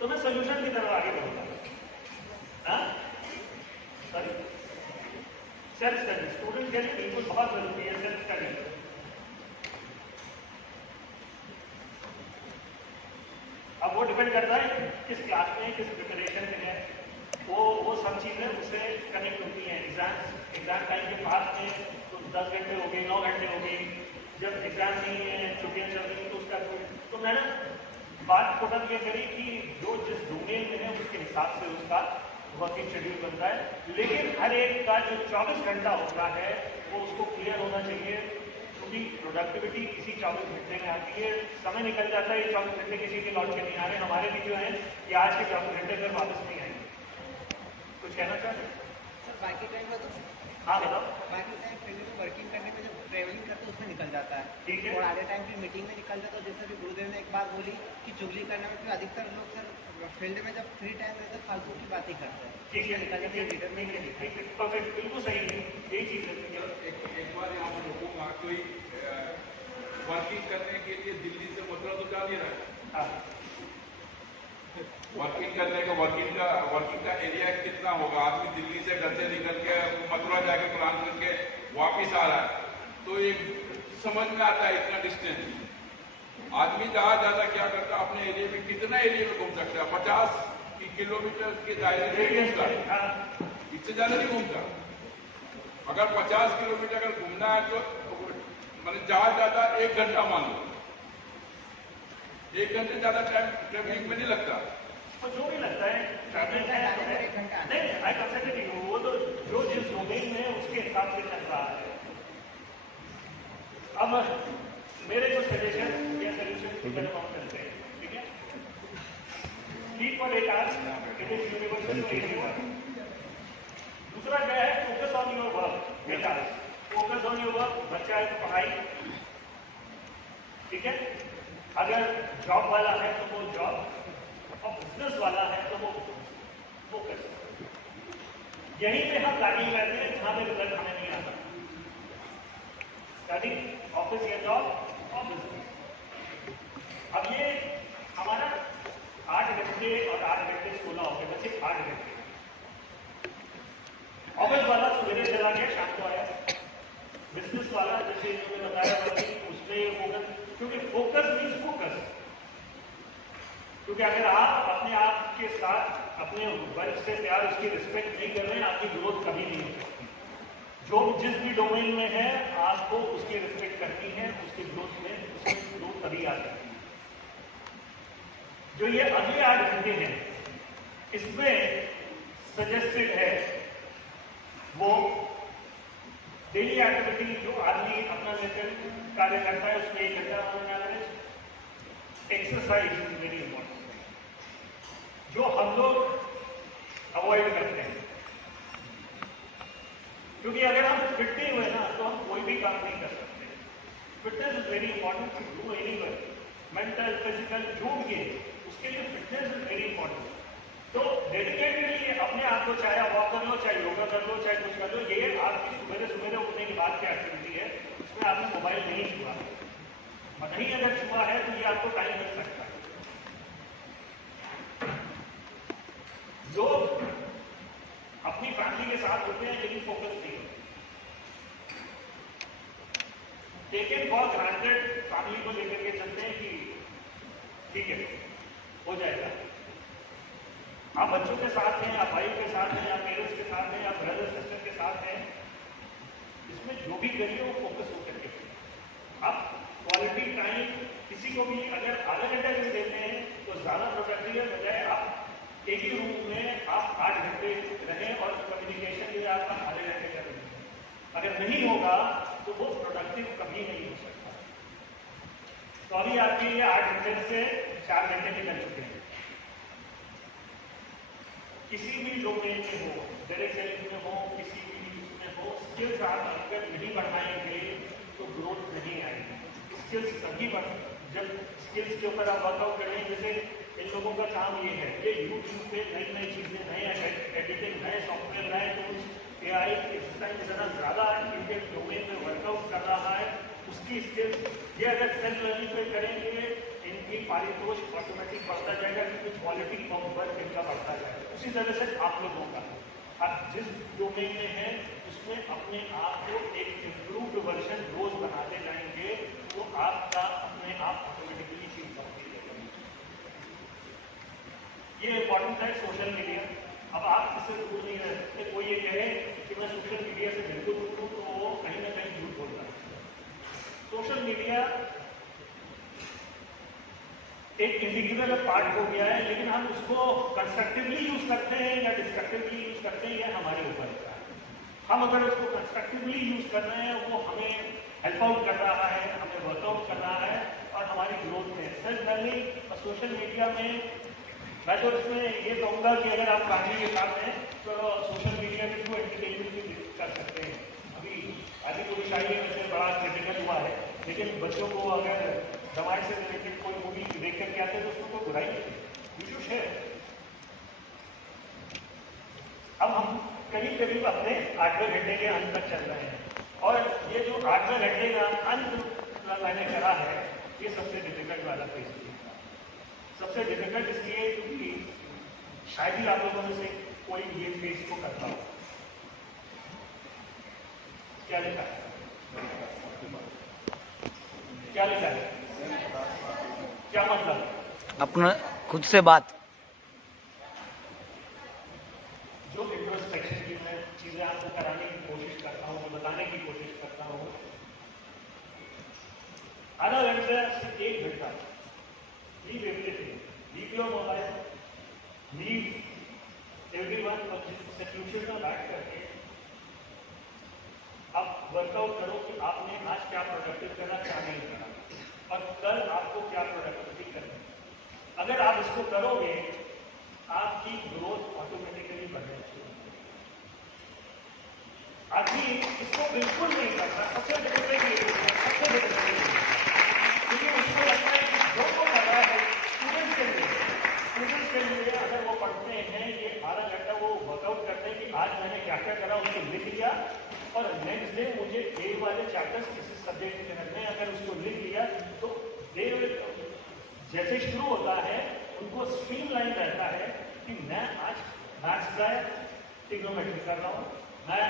तो मैं सोल्यूशन की तरफ आगे बढ़ूंगा। सेल्फ स्टडी स्टूडेंट के लिए बिल्कुल बहुत जरूरी है, सेल्फ स्टडी। अब वो डिपेंड करता है किस क्लास में, किस प्रिपरेशन में है, वो सब चीजें उससे कनेक्ट होती हैं। एग्जाम टाइम के पास में तो 10 घंटे हो गए, 9 घंटे हो गई। जब एग्जाम नहीं है, छुट्टियां चल रही तो उसका तो मैंने बात टोटल ये करी कि जो जिस डोमेन में है उसके हिसाब से उसका वर्किंग शेड्यूल बनता है, लेकिन हर एक का जो 24 घंटा होता है वो उसको क्लियर होना चाहिए, क्योंकि प्रोडक्टिविटी इसी 24 घंटे में आती है। समय निकल जाता है, ये 24 घंटे किसी के लौट के नहीं आ रहे, हमारे भी जो है कि आज के 24 घंटे फिर वापस नहीं आएंगे। कुछ कहना चाहते हैं सर? बाकी टाइम में तो हाँ बताओ। बाकी टाइम फिर भी वर्किंग करने में जब ट्रेवलिंग करते हैं उसमें निकल जाता है, ठीक है। और आधे टाइम फिर मीटिंग में निकल जाता है। जैसे भी गुरुदेव ने एक बात बोली कि चुगली करने में फिर अधिकतर लोग सर फील्ड में जब फ्री टाइम रहता है फालतू की बात ही करते हैं, ठीक है, निकल जाते हैं लीडर में नहीं दिखता। ठीक है, परफेक्ट, बिल्कुल सही है, यही चीज़ है। एक बार यहाँ पर रोकूंगा, कोई वर्किंग करने के लिए दिल्ली से मथुरा तो जा नहीं रहा है। हाँ, वर्किंग करने का वर्किंग का एरिया कितना होगा? आदमी दिल्ली से घर से निकल के मथुरा जाके प्लान करके वापिस आ रहा है, तो एक समझ में आता है इतना डिस्टेंस। आदमी जहाँ जाता क्या करता, अपने एरिया में कितना एरिया में घूम सकता है? 50 किलोमीटर के दायरे में घूमता है, इससे ज्यादा नहीं घूमता। अगर 50 किलोमीटर अगर घूमना है तो मैंने जहाँ जाता 1 घंटा मान लो, 1 घंटे ज्यादा टाइम ट्रेवलिंग में नहीं लगता। तो जो भी लगता है ट्रैवलिंग है तो है। नहीं, आई कंसिडर नहीं, वो तो जो जिस डोमेन में उसके हिसाब से चल रहा है। अब मेरे जो सजेशन या सोल्यूशन की तरफ हम चलते हैं, ठीक है। Sleep for 8 hours, it is universal for everyone. दूसरा क्या है, focus on your work 8 hours, focus on your work. बच्चा है तो पढ़ाई, ठीक है। अगर जॉब वाला है तो वो जॉब, और बिजनेस वाला है तो वो फोकस। यहीं पे हम लैगिंग करते हैं जहां पे रिजल्ट हमें नहीं आता, यानी ऑफिस या जॉब और बिजनेस। अब ये हमारा 8 घंटे और 8 घंटे 16 हो गए, बच्चे 8 घंटे। ऑफिस वाला सवेरे चला गया, शाम को आया। बिजनेस वाला जैसे इन्होंने बताया उसमें फोकस, क्योंकि फोकस मीन्स फोकस। क्योंकि अगर आप अपने आप के साथ अपने वर्क से प्यार, उसकी रिस्पेक्ट नहीं कर रहे हैं, आपकी ग्रोथ कभी नहीं हो सकती। जो जिस भी डोमेन में है आपको उसकी रिस्पेक्ट करनी है, उसकी ग्रोथ में उसकी ग्रोथ तभी आ सकती है। जो ये अगले 8 घंटे हैं, इसमें सजेस्टेड है वो डेली एक्टिविटी जो आदमी अपना लेकर कार्य करता है उसमें 1 घंटा होना है। एक्सरसाइज इज वेरी इंपॉर्टेंट, जो हम लोग अवॉइड करते हैं, क्योंकि अगर हम फिट नहीं हुए ना तो हम कोई भी काम नहीं कर सकते। Fitness is very important to do any work, mental physical जो भी है उसके लिए फिटनेस इज वेरी इंपॉर्टेंट। तो डेडिकेटली अपने आप को, चाहे वॉक कर लो, चाहे योगा कर लो, चाहे कुछ कर लो, ये आपकी सुबह उठने के बाद की एक्टिविटी है। इसमें आपने मोबाइल नहीं छुआ, और नहीं अगर छुआ है तो ये आपको टाइम मिल सकता है। लोग अपनी फैमिली के साथ होते हैं लेकिन फोकस नहीं होते। टेकन फॉर ग्रांटेड फैमिली को लेकर के चलते हैं कि ठीक है हो जाएगा। आप बच्चों के साथ हैं, आप भाई के साथ हैं, आप पेरेंट्स के साथ हैं, आप ब्रदर सिस्टर के साथ हैं, इसमें जो भी करिए वो फोकस होकर के। आप क्वालिटी टाइम किसी को भी अगर आधा घंटा भी देते हैं तो ज्यादा प्रोडक्टिव है, बजाय आप एक ही रूम में आप 8 घंटे रहें और कम्युनिकेशन जो है आपका आधे घंटे का रहें। अगर नहीं होगा तो वो प्रोडक्टिव कभी नहीं हो सकता। तो अभी आपके लिए 8 घंटे से 4 घंटे निकल चुके हैं। किसी भी डोमेन में हो, डायरेक्ट सेलिंग में हो, किसी भी उसमें हो, स्किल्स आप अगर नहीं बढ़ाएंगे तो ग्रोथ नहीं आएगी। स्किल्स तभी बढ़, जब स्किल्स के ऊपर आप वर्कआउट करें। जैसे इन लोगों का काम ये है, ये यूट्यूब पे नई नई चीजें, नए एडिटिंग, नए सॉफ्टवेयर, नए टूल्स, AI इस टाइम इतना ज्यादा इंडियन डोमेन में वर्कआउट कर रहा है, उसकी स्किल्स ये अगर सेल्फ लर्निंग पे करेंगे, इनकी पारितोष ऑटोमेटिक बढ़ता जाएगा, क्योंकि क्वालिटी ऑफ वर्क इनका बढ़ता जाएगा। उसी तरह से आप लोगों का आप जिस डोमेन में हैं उसमें अपने आप को एक इम्प्रूव्ड वर्जन रोज बनाते जाएंगे, तो आपका अपने आप ऑटोमेटिकली चीज बढ़ती रहेगी। ये इंपॉर्टेंट है सोशल मीडिया। अब आप इससे दूर नहीं रह सकते। कोई ये कहे कि मैं सोशल मीडिया से बिल्कुल दूर हूं तो वो कहीं ना कहीं झूठ बोल रहा है। सोशल मीडिया एक इंटीग्रल इंटीग्रल पार्ट हो गया है, लेकिन हम उसको कंस्ट्रक्टिवली यूज करते हैं या डिस्ट्रक्टिवली यूज करते हैं, यह हमारे ऊपर होता है। हम अगर उसको कंस्ट्रक्टिवली यूज कर रहे हैं, वो हमें हेल्प आउट कर रहा है, हमें वर्कआउट कर रहा है और हमारी ग्रोथ में सेल्फ लर्निंग और सोशल मीडिया में मैं तो इसमें ये कहूँगा कि अगर आप फैमिली के साथ हैं तो सोशल मीडिया के थ्रू एंटरटेनमेंट भी कर सकते हैं। अभी आदि पुरुष आई है वैसे बड़ा क्रिटिकल हुआ है, लेकिन बच्चों को अगर समाज से रिलेटेड कोई मूवी देख करके आते हैं तो उसको कोई बुराई नहीं है। अब हम करीब अपने 8वें घंटे के अंत तक चल रहे हैं और ये जो 8वें घंटे का अंत मैंने करा है, ये सबसे डिफिकल्ट वाला फेज है। सबसे डिफिकल्ट इसलिए क्योंकि शायद ही आप लोगों में से कोई ये फेज को करता हो। क्या लिखा है? क्या लिखा है? क्या मतलब? अपना खुद से बात, जो इंट्रोस्पेक्शन की मैं चीजें आपको कराने की कोशिश करता हूँ, जो बताने की कोशिश करता हूँ, आधा घंटा से 1 घंटा leave everything, leave your mobile, leave everyone और सिचुएशन में बैठ करके अब वर्कआउट करो कि आपने आज क्या प्रोडक्टिव करा, क्या नहीं करा और कल आपको क्या प्रोडक्टिविटी करनी है। अगर आप इसको करोगे आपकी ग्रोथ ऑटोमेटिकली बढ़ने शुरू होगी। अभी इसको बिल्कुल नहीं करना सबसे डिफिकल्ट सबसे डिफिकल्ट, क्योंकि मुझको लगता है कि जो को कर रहा है स्टूडेंट्स के लिए अगर वो पढ़ते हैं ये आधा घंटा वो वर्कआउट करते हैं कि आज मैंने क्या क्या करा उसको लिख लिया और नेक्स्ट डे मुझे ए वाले चैप्टर्स किसी सब्जेक्ट में करने, अगर उसको लिख लिया तो जैसे शुरू होता है उनको स्ट्रीमलाइन रहता है कि मैं आज मैथ्स का ट्रिग्नोमेट्री कर रहा हूँ, मैं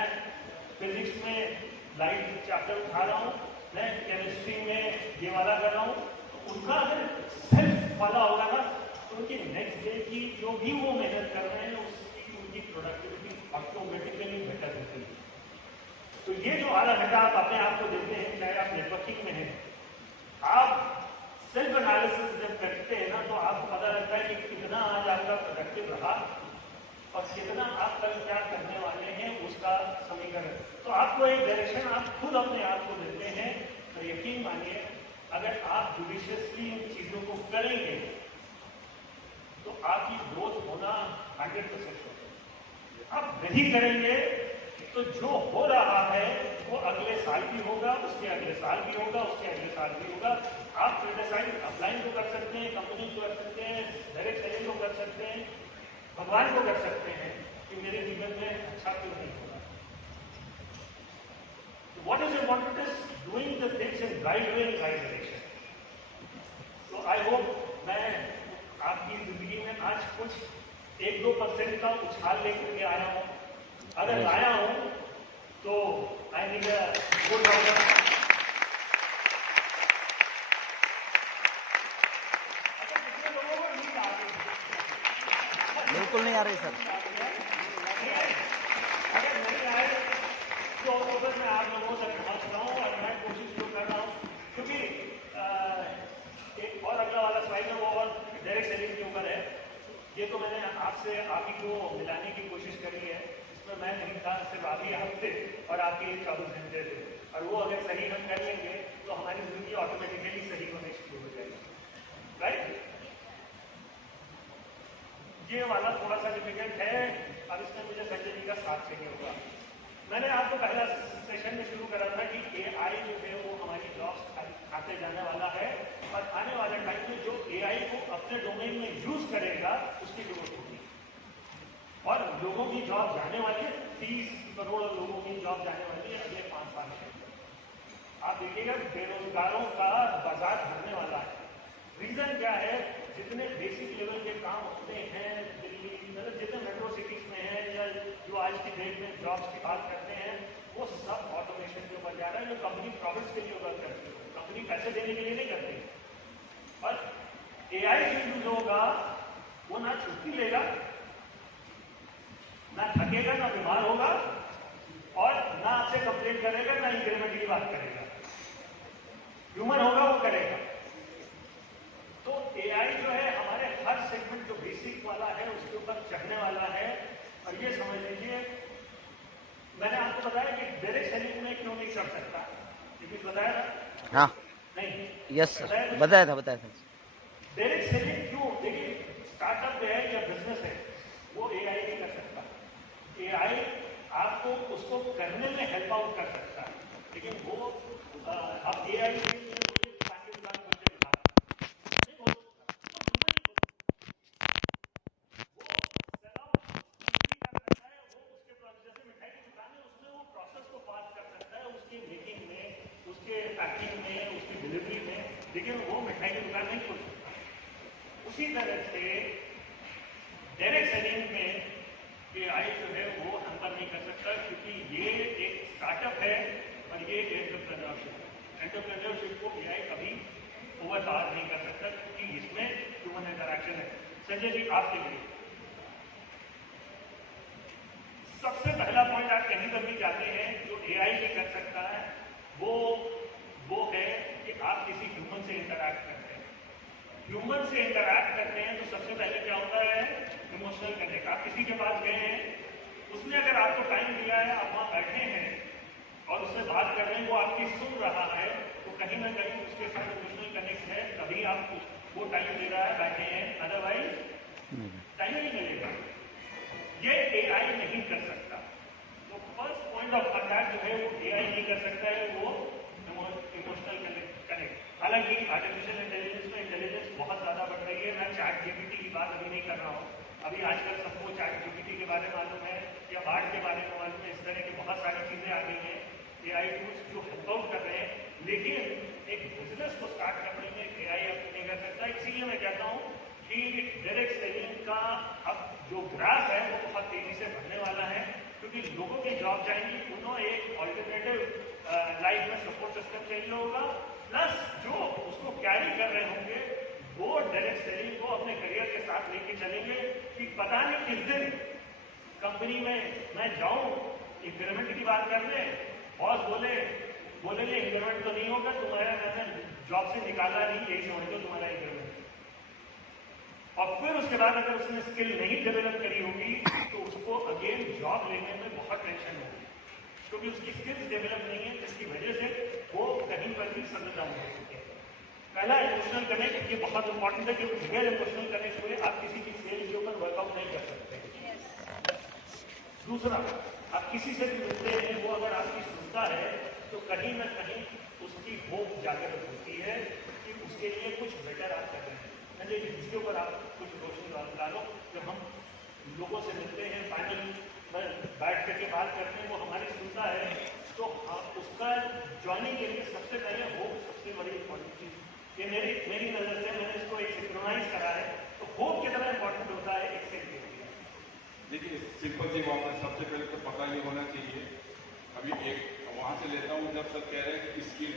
फिजिक्स में लाइट चैप्टर उठा रहा हूँ, मैं केमिस्ट्री में ये वाला कर रहा हूँ। तो उनका अगर सेल्फ वाला होगा ना तो उनकी नेक्स्ट डे की जो भी वो मेहनत कर रहे हैं उसकी उनकी प्रोडक्टिविटी ऑटोमेटिकली बेटर होती है। तो ये जो आधा घंटा आप अपने आप को देते हैं, चाहे आप नेटवर्किंग में हैं, आप सेल्फ एनालिसिस जब करते हैं ना तो आपको पता लगता है कि कितना आज आपका प्रोडक्टिव रहा और कितना आप कल क्या करने वाले हैं उसका समीकरण। तो आपको एक डायरेक्शन आप खुद अपने आप को देते हैं। तो यकीन मानिए अगर आप जुडिशियसली इन चीजों को करेंगे तो आपकी ग्रोथ होना 100% होगा। आप नहीं करेंगे तो जो हो रहा है वो अगले साल भी होगा, उसके अगले साल भी होगा, उसके अगले साल भी होगा। आप क्रिटिसाइज अपलाइन को कर सकते हैं, कंपनी को कर सकते हैं, डायरेक्ट सेलिंग को कर सकते हैं, भगवान को कर सकते हैं कि मेरे जीवन में अच्छा क्यों नहीं होगा। What is important is doing the things in right way, in right direction. तो आई होप मैं आपकी जिंदगी में आज कुछ 1-2% का उछाल लेकर के आया हूँ। अगर आया हूं तो I need a good round. बिल्कुल नहीं आ रही सर। अगर नहीं आए तो अगर मैं आप लोगों से पहुंच रहा हूँ और मैं कोशिश जो कर रहा हूँ, क्योंकि एक और अगला वाला स्लाइड है वो और डायरेक्ट सेलिंग के ऊपर है। ये तो मैंने आपसे आप ही को मिलाने की कोशिश करी है। इसमें मैं नहीं था, सिर्फ आप ही आप थे और आपके 24 घंटे थे और वो अगर सही हम कर लेंगे तो हमारी जिंदगी ऑटोमेटिकली सही होने शुरू हो जाएगी, राइट। ये वाला थोड़ा सा डिफिकल्ट है, अब इसमें मुझे संजय जी का साथ चाहिए होगा। मैंने आपको पहला सेशन में शुरू करा था कि AI जो है वो हमारी जॉब्स खाते जाने वाला है और आने वाले टाइम में जो AI को अपने डोमेन में यूज करेगा उसकी ग्रोथ होगी और लोगों की जॉब जाने वाली है। 30 करोड़ लोगों की जॉब जाने वाली है अगले 5 साल में। आप देखिएगा बेरोजगारों का बाजार भरने वाला है। रीजन क्या है? जितने बेसिक लेवल के काम होते हैं दिल्ली, मतलब जितने मेट्रो सिटीज में हैं या जो आज की डेट में जॉब्स की बात करते हैं वो सब ऑटोमेशन के ऊपर जा रहा है। जो कंपनी प्रॉफिट्स के लिए वर्क करती है, कंपनी पैसे देने के लिए नहीं करती। और AI जो यूज होगा वो ना छुट्टी लेगा, ना थकेगा, ना बीमार होगा और ना आपसे कंप्लेंट करेगा, ना इंक्रीमेंट की बात करेगा। ह्यूमन होगा वो करेगा। तो AI जो है हमारे जो बेसिक वाला है उसके ऊपर चढ़ने वाला है। और ये समझ लीजिए, मैंने आपको बताया कि डायरेक्ट सेलिंग में क्यों नहीं कर सकता, ये बताया था? हाँ नहीं, यस सर, बताया था डायरेक्ट सेलिंग क्यों? देखिए, स्टार्टअप है या बिजनेस है, वो एआई नहीं कर सकता। एआई आपको उसको करने में हेल्प आउट कर सकता है, लेकिन वो अब एआई के लिए मुझे पानी की बात करके दिखाता नहीं, वो सेल आउट कर सकता है, वो उसके प्रोसेस, जैसे मिठाई की दुकान है उसमें वो प्रोसेस को पास कर सकता है, उसके मेकिंग में, उसके पैकिंग में, उसकी डिलीवरी में, लेकिन वो मिठाई की दुकान नहीं खोल सकता। उसी तरह से डायरेक्ट सेलिंग में एआई जो है वो हैम्पर नहीं कर सकता, क्योंकि ये एक स्टार्टअप है और ये एंटरप्रेन्योरशिप है। एंटरप्रेन्योरशिप को एआई कभी ओवरपावर नहीं कर सकता, क्योंकि इसमें ह्यूमन इंटरैक्शन है। संजय जी, आपके लिए सबसे पहला पॉइंट, आप कहीं पर भी जाते हैं जो एआई भी कर सकता है, वो है कि आप किसी ह्यूमन से इंटरैक्ट करते हैं। ह्यूमन से इंटरैक्ट करते हैं तो सबसे पहले क्या होता है? Emotional connect. आप किसी के पास गए हैं, उसने अगर आपको टाइम दिया है, आप वहां बैठे हैं और उससे बात कर रहे हैं, वो आपकी सुन रहा है, तो कहीं ना कहीं उसके साथ इमोशनल कनेक्ट है, तभी आप वो टाइम दे रहा है, बैठे हैं, अदरवाइज टाइम नहीं मिलेगा। ये एआई नहीं कर सकता। तो फर्स्ट पॉइंट ऑफ कॉन्टैक्ट जो है वो एआई नहीं कर सकता है, वो इमोशनल कनेक्ट। हालांकि आर्टिफिशियल इंटेलिजेंस में इंटेलिजेंस बहुत ज्यादा बढ़ रही है। मैं चैट जीपीटी की बात अभी नहीं कर रहा हूँ। अभी आजकल सबको चैट जीपीटी के बारे में मालूम है या बाढ़ के बारे में मालूम है, इस तरह की बहुत सारी चीजें आ गई हैं, एआई टूल्स जो हेल्प आउट कर रहे हैं, लेकिन एक बिजनेस को स्टार्ट करने में एआई अब नहीं कर सकता। इसीलिए मैं कहता हूँ कि डायरेक्ट सेलिंग का अब जो ग्राफ है वो बहुत तेजी से बढ़ने वाला है, क्योंकि लोगों की जॉब जाएंगी, उन्होंने एक ऑल्टरनेटिव लाइफ में सपोर्ट सिस्टम चाहिए होगा, प्लस जो उसको कैरी कर रहे होंगे वो डायरेक्ट सेलिंग को अपने करियर के साथ लेके चलेंगे कि पता नहीं किस दिन कंपनी में मैं जाऊं इंक्रीमेंट की बात करने, बॉस बोलेंगे इंक्रीमेंट तो नहीं होगा तुम्हारा, मैंने जॉब से निकाला नहीं, यही समझ लो तुम्हारा इंक्रीमेंट। और फिर उसके बाद अगर उसने स्किल नहीं डेवलप करी होगी तो उसको अगेन जॉब लेने में बहुत टेंशन होगी, क्योंकि उसकी स्किल्स डेवलप नहीं है, जिसकी वजह से वो कहीं पर भी सेटल डाउन हो सकते हैं। पहला इमोशनल कनेक्ट, ये बहुत इंपॉर्टेंट है, क्योंकि बगैर इमोशनल कनेक्ट हुए आप किसी की सेल के ऊपर वर्कआउट नहीं कर सकते। दूसरा, आप किसी से भी मिलते हैं, वो अगर आपकी सुनता है तो कहीं ना कहीं उसकी होप जागृत होती है कि उसके लिए कुछ बेटर आप कर रहे हैं। इसके ऊपर आप कुछ रोशनी डालो। जब हम लोगों से मिलते हैं, फाइनल बैठ करके बात करते हैं, वो हमारी सुनता है, तो उसका ज्वाइनिंग के लिए सबसे पहले होप सबसे बड़ी इंपॉर्टेंट चीज। ये मेरी नजर से मैंने इसको एक सिंक्रोनाइज करा है, तो होप कितना इंपॉर्टेंट होता है एक सेल के लिए। देखिए, सिंपल सी बात है, सबसे पहले तो पता ये होना चाहिए। अभी एक वहां से लेता हूँ, जब सब कह रहे हैं कि स्किल,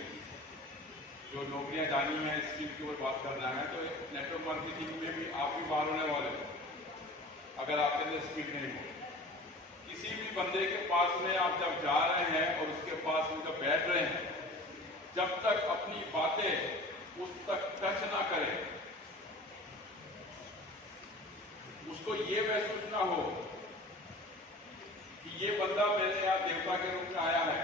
जो नौकरियां जानी है, स्किल के ऊपर बात करना है, तो नेटवर्क मार्केटिंग में भी आप भी बाहर होने वाले हो अगर आपके अंदर स्किल नहीं हो। किसी भी बंदे के पास में आप जब जा रहे हैं और उसके पास में जब बैठ रहे हैं, जब तक अपनी बातें उस तक टच ना करें, उसको ये महसूस ना हो कि ये बंदा मेरे यहाँ देवता के रूप में आया है,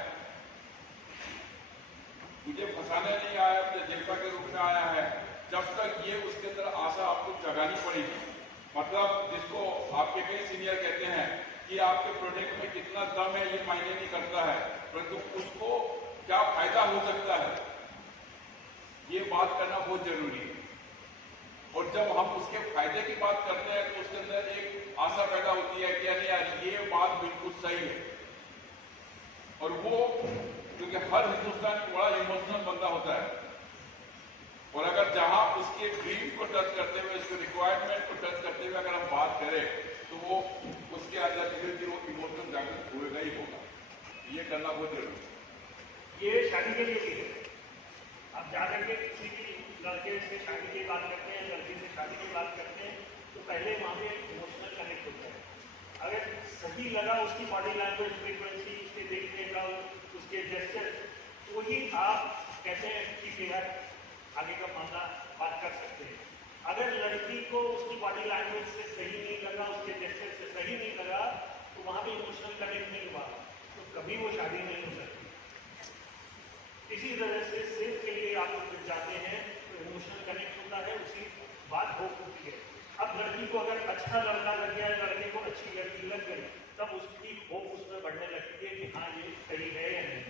मुझे फंसाने नहीं आया, अपने देवता के रूप में आया है, जब तक ये उसके अंदर आशा आपको जगानी पड़ेगी। मतलब जिसको आपके कई सीनियर कहते हैं कि आपके प्रोडक्ट में कितना दम है ये मायने नहीं करता है, परंतु उसको क्या फायदा हो सकता है ये बात करना बहुत जरूरी है। और जब हम उसके फायदे की बात करते हैं तो उसके अंदर एक आशा पैदा होती है कि अरे यार ये बात बिल्कुल सही है। और वो क्योंकि हर हिंदुस्तानी बड़ा इमोशनल बंदा होता है, और अगर जहां उसके ड्रीम को टच करते हुए, उसके रिक्वायरमेंट को टच करते हुए अगर हम बात करें, तो वो उसके अंदर धीरे धीरे वो इमोशनल जागृत होगा ही होगा। ये करना बहुत जरूरी है। ये शादी के लिए भी है। आप जा करके किसी भी लड़के से शादी की बात करते हैं, लड़की से शादी की बात करते हैं, तो पहले वहाँ पे इमोशनल कनेक्ट होता है। अगर सही लगा उसकी बॉडी लैंग्वेज, फ्रीक्वेंसी, उसके देखने का, उसके जेस्चर, तो ही आप कहते हैं ठीक है यार आगे का मामला बात कर सकते हैं। अगर लड़की को उसकी बॉडी लैंग्वेज से सही नहीं लगा, उसके जेस्चर से सही नहीं लगा, तो वहां पे इमोशनल कनेक्ट नहीं हुआ, तो कभी वो शादी नहीं हो सकती। इसी तरह से सिर्फ के लिए आप लोग जब जाते हैं तो इमोशनल कनेक्ट होता है, उसी बात हो होती है। अब लड़की को अगर अच्छा लड़का लग गया, लड़के को अच्छी लड़की लग गई, तब उसकी होप उसमें बढ़ने लगती है कि हाँ ये सही है या नहीं।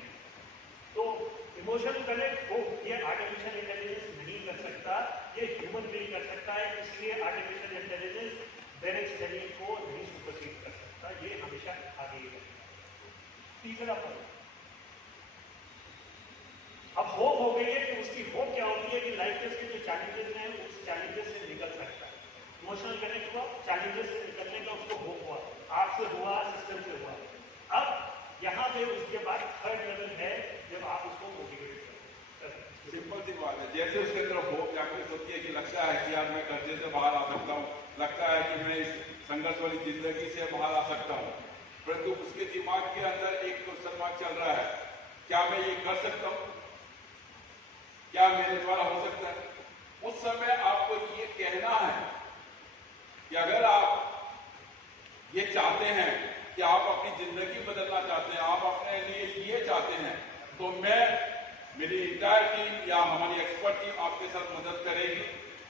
तो इमोशनल कनेक्ट हो ये आर्टिफिशियल इंटेलिजेंस नहीं कर सकता, ये ह्यूमन बीइंग कर सकता है। इसलिए आर्टिफिशियल इंटेलिजेंस डायरेक्ट सेलिंग को नहीं सुपरसीड कर सकता, ये हमेशा आगे ही रहेगा। तीसरा पॉइंट, अब होप हो गई है कि उसकी होप क्या होती है कि लाइफ के उसके जो चैलेंजेस हैं उस चैलेंजेस से निकल सकता है। इमोशनल कनेक्ट हुआ, चैलेंजेस से निकलने का उसको होप हुआ, आपसे हुआ, सिस्टम से हुआ। अब यहाँ पे उसके बाद थर्ड लेवल है जब आप उसको मोटिवेट करते हैं। सिंपल सी बात है, जैसे उसके अंदर होप जागृत होती है कि लगता है कि यार मैं कर्जे से बाहर आ सकता हूँ, लगता है कि मैं इस संघर्ष वाली जिंदगी से बाहर आ सकता हूँ, परंतु उसके दिमाग के अंदर एक क्वेश्चन मार्क चल रहा है, क्या मैं ये कर सकता हूँ, क्या मेरे द्वारा हो सकता है। उस समय आपको ये कहना है कि अगर आप ये चाहते हैं कि आप अपनी जिंदगी बदलना चाहते हैं, आप अपने लिए ये चाहते हैं, तो मैं, मेरी इंटायर टीम या हमारी एक्सपर्ट टीम आपके साथ मदद करेगी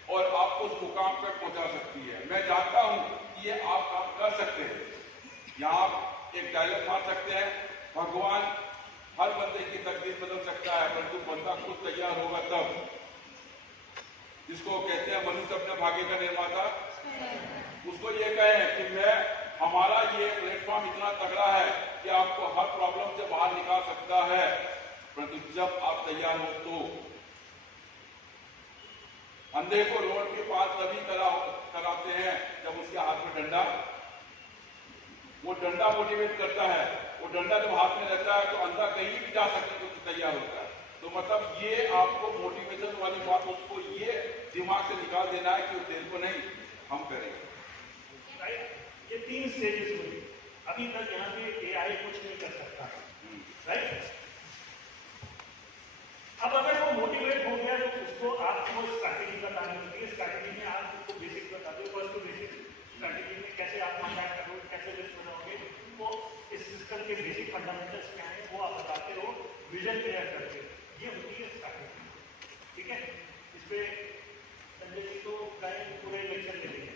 और आपको उस मुकाम पर पहुंचा सकती है। मैं जानता हूं कि ये आप काम कर सकते हैं। यहाँ आप एक डायलॉग मार सकते हैं, भगवान हर बंदे की तकदीर बदल सकता है, परंतु बंदा खुद तैयार होगा तब। जिसको कहते हैं मनुष्य अपने भाग्य का निर्माता, उसको ये कहें कि हमारा ये प्लेटफॉर्म इतना तगड़ा है कि आपको हर प्रॉब्लम से बाहर निकाल सकता है, परंतु जब आप तैयार हो तो। अंधे को रोड के पास तभी कराते हैं जब उसके हाथ में डंडा, वो डंडा मोटिवेट करता है, वो डंडा जब हाथ में रहता है तो अंधा कहीं भी जा सकने को तैयार होता है। तो मतलब ये आपको मोटिवेशन वाली बात, उसको ये दिमाग से निकाल देना है कि तेरे को नहीं, हम करेंगे। राइट, ये 3 स्टेजेस हुई। अभी तक यहाँ पे एआई कुछ नहीं कर सकता, राइट। अब अगर वो मोटिवेट हो गया तो उसको आपको स्ट्रैटेजी बतानी होती है। स्ट्रैटेजी में आप उसको बेसिक बता दो, फर्स्ट टू बेसिक स्ट्रैटेजी में कैसे आप कॉन्टैक्ट करोगे, कैसे लिस्ट बनाओगे, वो इस सिस्टम के बेसिक फंडामेंटल्स क्या हैं वो आप बताते हो, विजन क्लियर करके। ये होती है स्ट्रैटेजी, ठीक है। इस पे संजय जी तो पूरे लेक्चर ले लेंगे।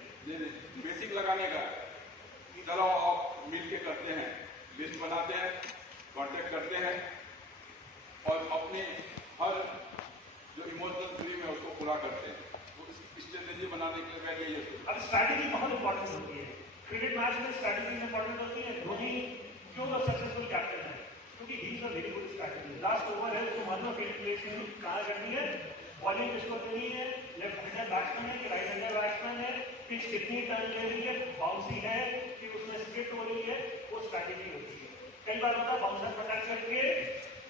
बेसिक लगाने का चलो आप मिलके करते हैं, लिस्ट बनाते हैं, कांटेक्ट करते हैं और अपने हर जो इमोशनल ड्रीम है उसको पूरा करते हैं। तो स्ट्रेटेजी बनाने के लिए यही है। अब स्ट्रैटेजी बहुत इंपॉर्टेंट होती है। क्रिकेट मैच में स्ट्रैटेजी इंपॉर्टेंट होती है। धोनी क्यों सक्सेसफुल कैप्टन है? क्योंकि he is a very good strategy. Last over है उसको मालूम फील्ड प्लेस कहाँ करनी है, बॉलिंग किसको देनी है, लेफ्ट हैंडर बैट्समैन है कि राइट हैंडर बैट्समैन है, पिच कितनी टर्न ले रही है, बाउंसी है कि उसमें स्किप हो रही है, वो स्ट्रैटेजी होती है। कई बार होता है बाउंसर पकड़ करके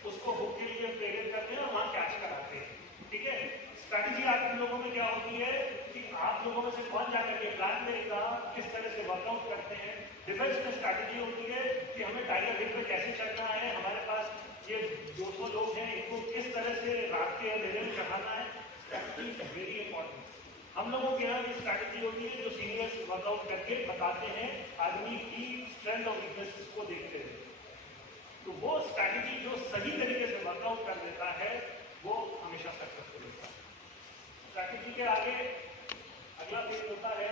उसको हुक के लिए प्रेरित करते हैं और वहां कैच कराते हैं, ठीक है। स्ट्रैटेजी आप लोगों में क्या होती है कि आप लोगों में से कौन जाकर के प्लान करेगा, किस तरह से वर्कआउट करते हैं। डिफेंस में स्ट्रैटेजी होती है कि हमें टाइगर हिल पे कैसे चढ़ना है, हमारे पास ये 200 लोग हैं, इनको किस तरह से रात के अंधेरे में चढ़ाना है। Strategy is very important. हम लोगों के यहाँ की स्ट्रैटेजी होती है जो सीनियर्स वर्कआउट करके बताते हैं, आदमी की स्ट्रेंथ और वीकनेस को देखते हैं। तो वो स्ट्रैटेजी जो सही तरीके से वर्कआउट कर देता है वो हमेशा सक्सेसफुल होता है। स्ट्रैटेजी के आगे अगला पेज होता है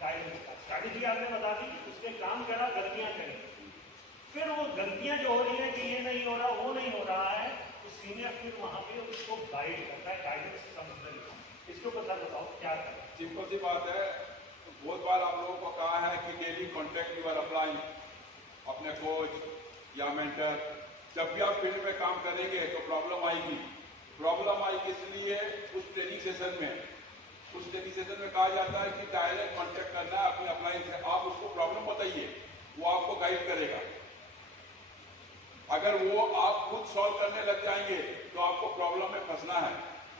गाइडेंस का। स्ट्रैटेजी आपने बता दी कि उसने काम करा, गलतियां करी, फिर वो गलतियां जो हो रही है कि ये नहीं हो रहा, वो नहीं हो रहा है, तो सीनियर फिर वहां पे उसको गाइड करता है। गाइडेंस का मतलब इसके ऊपर सर बताओ क्या करना। सिंपल सी बात है, बहुत बार आप लोगों को कहा है कि daily contact you are applying अपने कोच या मेंटर। जब भी आप फील्ड में काम करेंगे तो प्रॉब्लम आएगी। प्रॉब्लम आएगी इसलिए उस ट्रेनिंग सेशन में कहा जाता है कि डायरेक्ट कॉन्टेक्ट करना है अपने अप्लाइन से। आप उसको प्रॉब्लम बताइए, वो आपको गाइड करेगा। अगर वो आप खुद सॉल्व करने लग जाएंगे तो आपको प्रॉब्लम में फंसना है।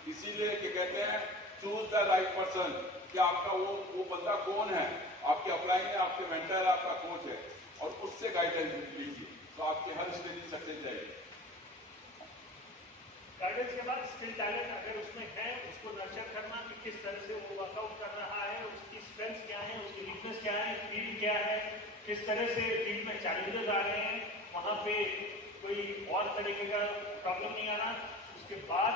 इसीलिए कि कहते हैं चूज द राइट पर्सन, कि आपका वो बंदा कौन है, आपके अप्लाइन है, आपके मेंटर है, आपका कोच है, और उससे गाइडेंस लीजिए तो आपके हर स्टेज सक्सेस जाएगी। गाइडेंस के बाद स्किल टैलेंट अगर उसमें है उसको नर्चर करना कि किस तरह से वो वर्कआउट कर रहा है, उसकी स्ट्रेंथ क्या है, उसकी वीकनेस क्या है, फील्ड क्या है, किस तरह से फील्ड में चैलेंजेस आ रहे हैं, वहाँ पे कोई और तरीके का प्रॉब्लम नहीं आना। उसके बाद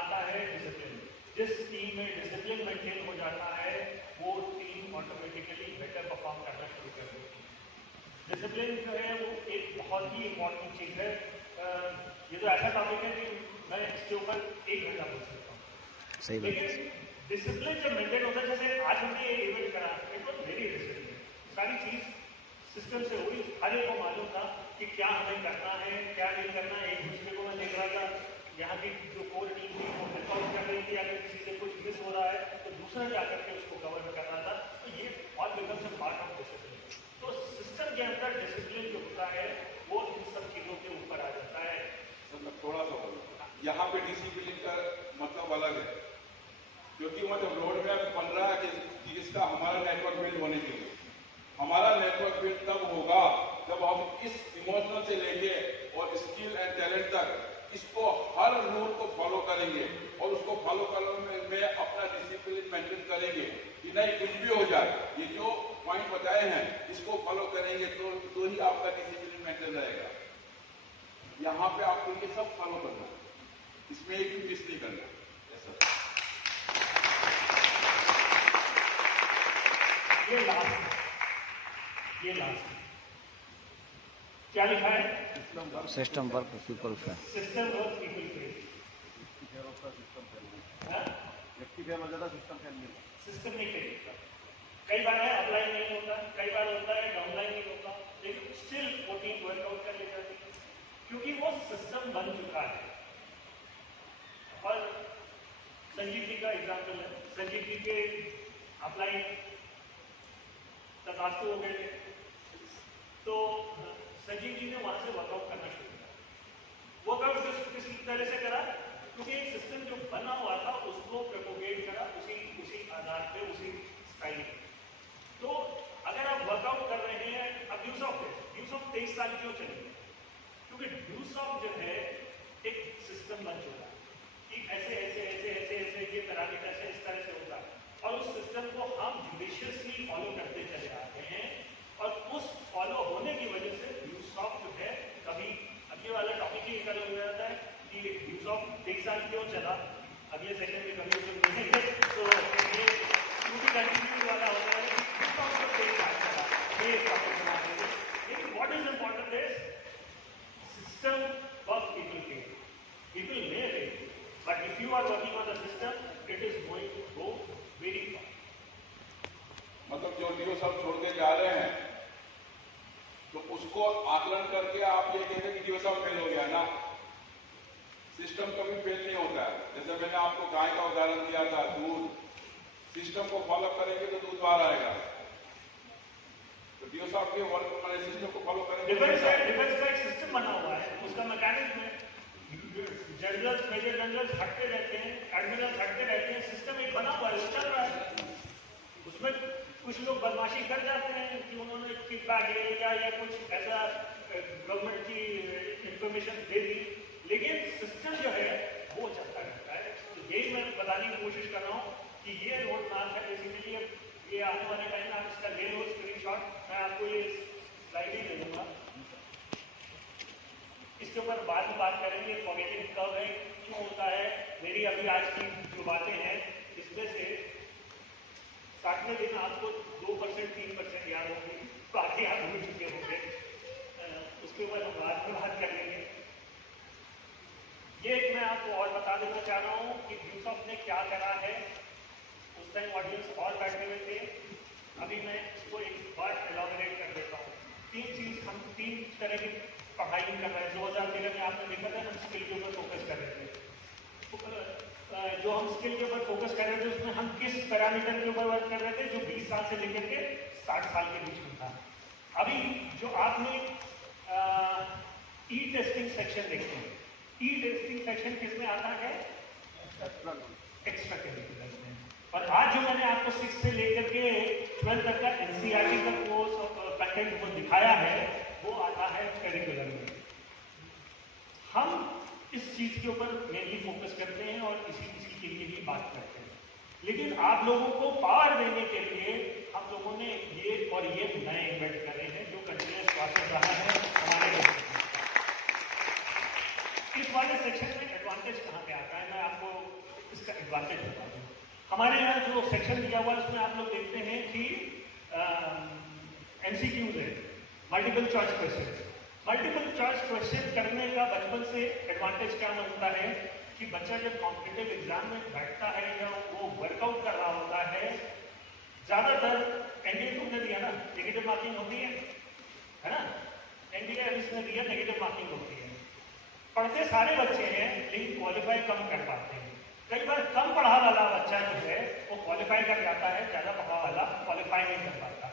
आता है डिसिप्लिन। जिस टीम में डिसिप्लिन मेंटेन हो जाता है वो टीम ऑटोमेटिकली बेटर परफॉर्म करना शुरू कर देती है। डिसिप्लिन जो है वो एक बहुत ही इंपॉर्टेंट चीज़ है। ये तो ऐसा टॉपिक है कि मैं इसके ऊपर 1 घंटा बोल सकता हूँ। सही बात। लेकिन डिसिप्लिन जब मेंटेन होता है, जैसे आज हमने ये इवेंट करा, इट वाज वेरी डिसिप्लिन, सारी चीज सिस्टम से हुई, हर एक को मालूम था कि क्या हमें करना है, क्या नहीं करना है। एक दूसरे को मैं देख रहा था, यहाँ की जो कोर टीम थी वो वर्कआउट कर रही थी, अगर किसी से कुछ मिस हो रहा है तो दूसरा जाकर के उसको कवर कर रहा था। तो ये all becomes a part of discipline. तो सिस्टम के अंदर डिसिप्लिन जो होता है वो इन सब चीजों के ऊपर आ जाता है। मतलब थोड़ा सा यहाँ पे डिसिप्लिन का मतलब अलग है, क्योंकि वो जब रोड मैप बन रहा है कि इसका हमारा नेटवर्क बिल्ड होने के लिए, हमारा नेटवर्क बिल्ड तब होगा जब हम इस इमोशनल से लेके और स्किल एंड टैलेंट तक इसको हर रूल को फॉलो करेंगे और उसको फॉलो करने में अपना डिसिप्लिन मेंटेन करेंगे कि नहीं कुछ भी हो जाए, ये जो पॉइंट बताए हैं इसको फॉलो करेंगे तो ही आपका डिसिप्लिन मेंटेन रहेगा। यहाँ पे आपको ये सब फॉलो करना है, इसमें एक भी मिस नहीं करना। ये लास्ट क्या लिखा है? System work people fail. System work people fail. व्यक्ति फेल हो जाता, सिस्टम फेल नहीं होता। सिस्टम नहीं फेल। कई बार है अपलाइन नहीं होता, कई बार होता है डाउनलाइन नहीं होता, लेकिन स्टिल वो टीम वर्कआउट कर लेती है क्योंकि वो सिस्टम बन चुका है। और संजीव जी का एग्जाम्पल है, संजीव जी के अपलाइन तथास्तु हो गए थे, तो संजीव जी ने वहां से वर्कआउट करना शुरू किया। वर्कआउट किस तरह से करा? क्योंकि एक सिस्टम जो बना हुआ था उसको प्रोपोगेट करा उसी आधार पे, उसी स्टाइल। तो अगर आप वर्कआउट कर रहे हैं, अब ड्यूस ऑफ 23 साल क्यों चलेंगे? क्योंकि ड्यूस ऑफ जो है एक सिस्टम बन चुका है कि ऐसे ऐसे ऐसे ऐसे ऐसे ये पैरामीटर ऐसे इस तरह से होता है, और उस सिस्टम को हम जुडिशियसली फॉलो करते चले आते हैं। और उस फॉलो होने की वजह से ड्यूस ऑफ जो है, कभी अगले वाला टॉपिक ही निकल हो जाता है कि ड्यूस ऑफ 23 साल क्यों चला, अगले सेशन में कभी उसको मिलेंगे तो ये कंटिन्यू वाला होता है। लेकिन what is important is system work people fail. People may fail, but if you are working on the system, it is going to go very far. मतलब जो डीओ सब छोड़ के जा रहे हैं तो उसको आकलन करके आप ये कहते हैं कि डीओ सब फेल हो गया ना। सिस्टम कभी फेल नहीं होता है। जैसे मैंने आपको गाय का उदाहरण दिया था, दूध, सिस्टम को फॉलो करेंगे तो दूध बाहर आएगा। तो डीओ साहब के वर्क में सिस्टम को फॉलो करेंगे। डिफेंस का एक सिस्टम बना हुआ है, उसका मैकेनिज्म है। जनरल्स, मेजर जनरल्स हटते रहते हैं, एडमिरल्स हटते रहते हैं, सिस्टम एक बना हुआ है, वो चल रहा है। उसमें कुछ लोग बदमाशी कर जाते हैं कि उन्होंने किकबैक ले लिया या कुछ ऐसा गवर्नमेंट की इंफॉर्मेशन दे दी, लेकिन सिस्टम जो है वो चलता रहता है। तो यही मैं बताने की कोशिश कर रहा हूँ कि ये रोड मैप है। बेसिकली ये आने वाले टाइम में आप इसका ले लो स्क्रीनशॉट, मैं आपको ये स्लाइड ही दे दूंगा, इसके ऊपर बाद में बात करेंगे। फॉरगेटिंग कब है, क्यों होता है, मेरी अभी आज की जो बातें हैं इसमें से 60वें दिन आपको 2% 3% याद होगी, बाकी आप भूल चुके होंगे। उसके ऊपर हम बाद में बात करेंगे। ये मैं आपको और बता देना चाह रहा हूँ कि यूसुफ ने क्या करा है। उस टाइम ऑडियंस और बैठे हुए थे, अभी मैं इसको एक बार एलॉबरेट कर देता हूँ। 3 तरह की पढ़ाई कर रहे हैं। 2013 में आपने देखा था हम स्किल के ऊपर फोकस कर रहे थे। जो हम स्किल के ऊपर फोकस कर रहे थे उसमें हम किस पैरामीटर के ऊपर वर्क कर रहे थे, जो 20 साल से लेकर के 60 साल के बीच में था। अभी जो आपने ई टेस्टिंग सेक्शन देखे हैं, ई टेस्टिंग सेक्शन किसमें आता है? एक्स्ट्रा करिकुलर में। और आज जो मैंने आपको 6 से लेकर के 12 तक का एनसीईआरटी का कोर्स और कंटेंट को दिखाया है, वो आता है करिकुलर में। हम इस चीज के ऊपर मेनली फोकस करते हैं और इसी के लिए ही बात करते हैं। लेकिन आप लोगों को पावर देने के लिए हम लोगों ने ये नए इन्वेंट करे हैं जो कंटिन्यूस प्रोसेस रहा है हमारे देश में। इस वाले सेक्शन में एडवांटेज कहाँ पे आता है, मैं आपको इसका एडवांटेज बता दूँ। हमारे यहाँ जो सेक्शन दिया हुआ है उसमें आप लोग देखते हैं कि MCQs है, multiple choice question. Multiple choice question करने का बचपन से एडवांटेज क्या मिलता है कि बच्चा जब कॉम्पिटिटिव एग्जाम में बैठता है या वो वर्कआउट कर रहा होता है, ज्यादातर एनडीए तुमने दिया ना, नेगेटिव मार्किंग होती है ना, एनडीए इसने दिया नेगेटिव मार्किंग होती है। पढ़ते सारे बच्चे हैं लेकिन क्वालिफाई कम कर पाते हैं। कई बार कम पढ़ा वाला बच्चा जो है वो क्वालिफाई कर जाता है, ज्यादा पढ़ा वाला क्वालिफाई नहीं कर पाता।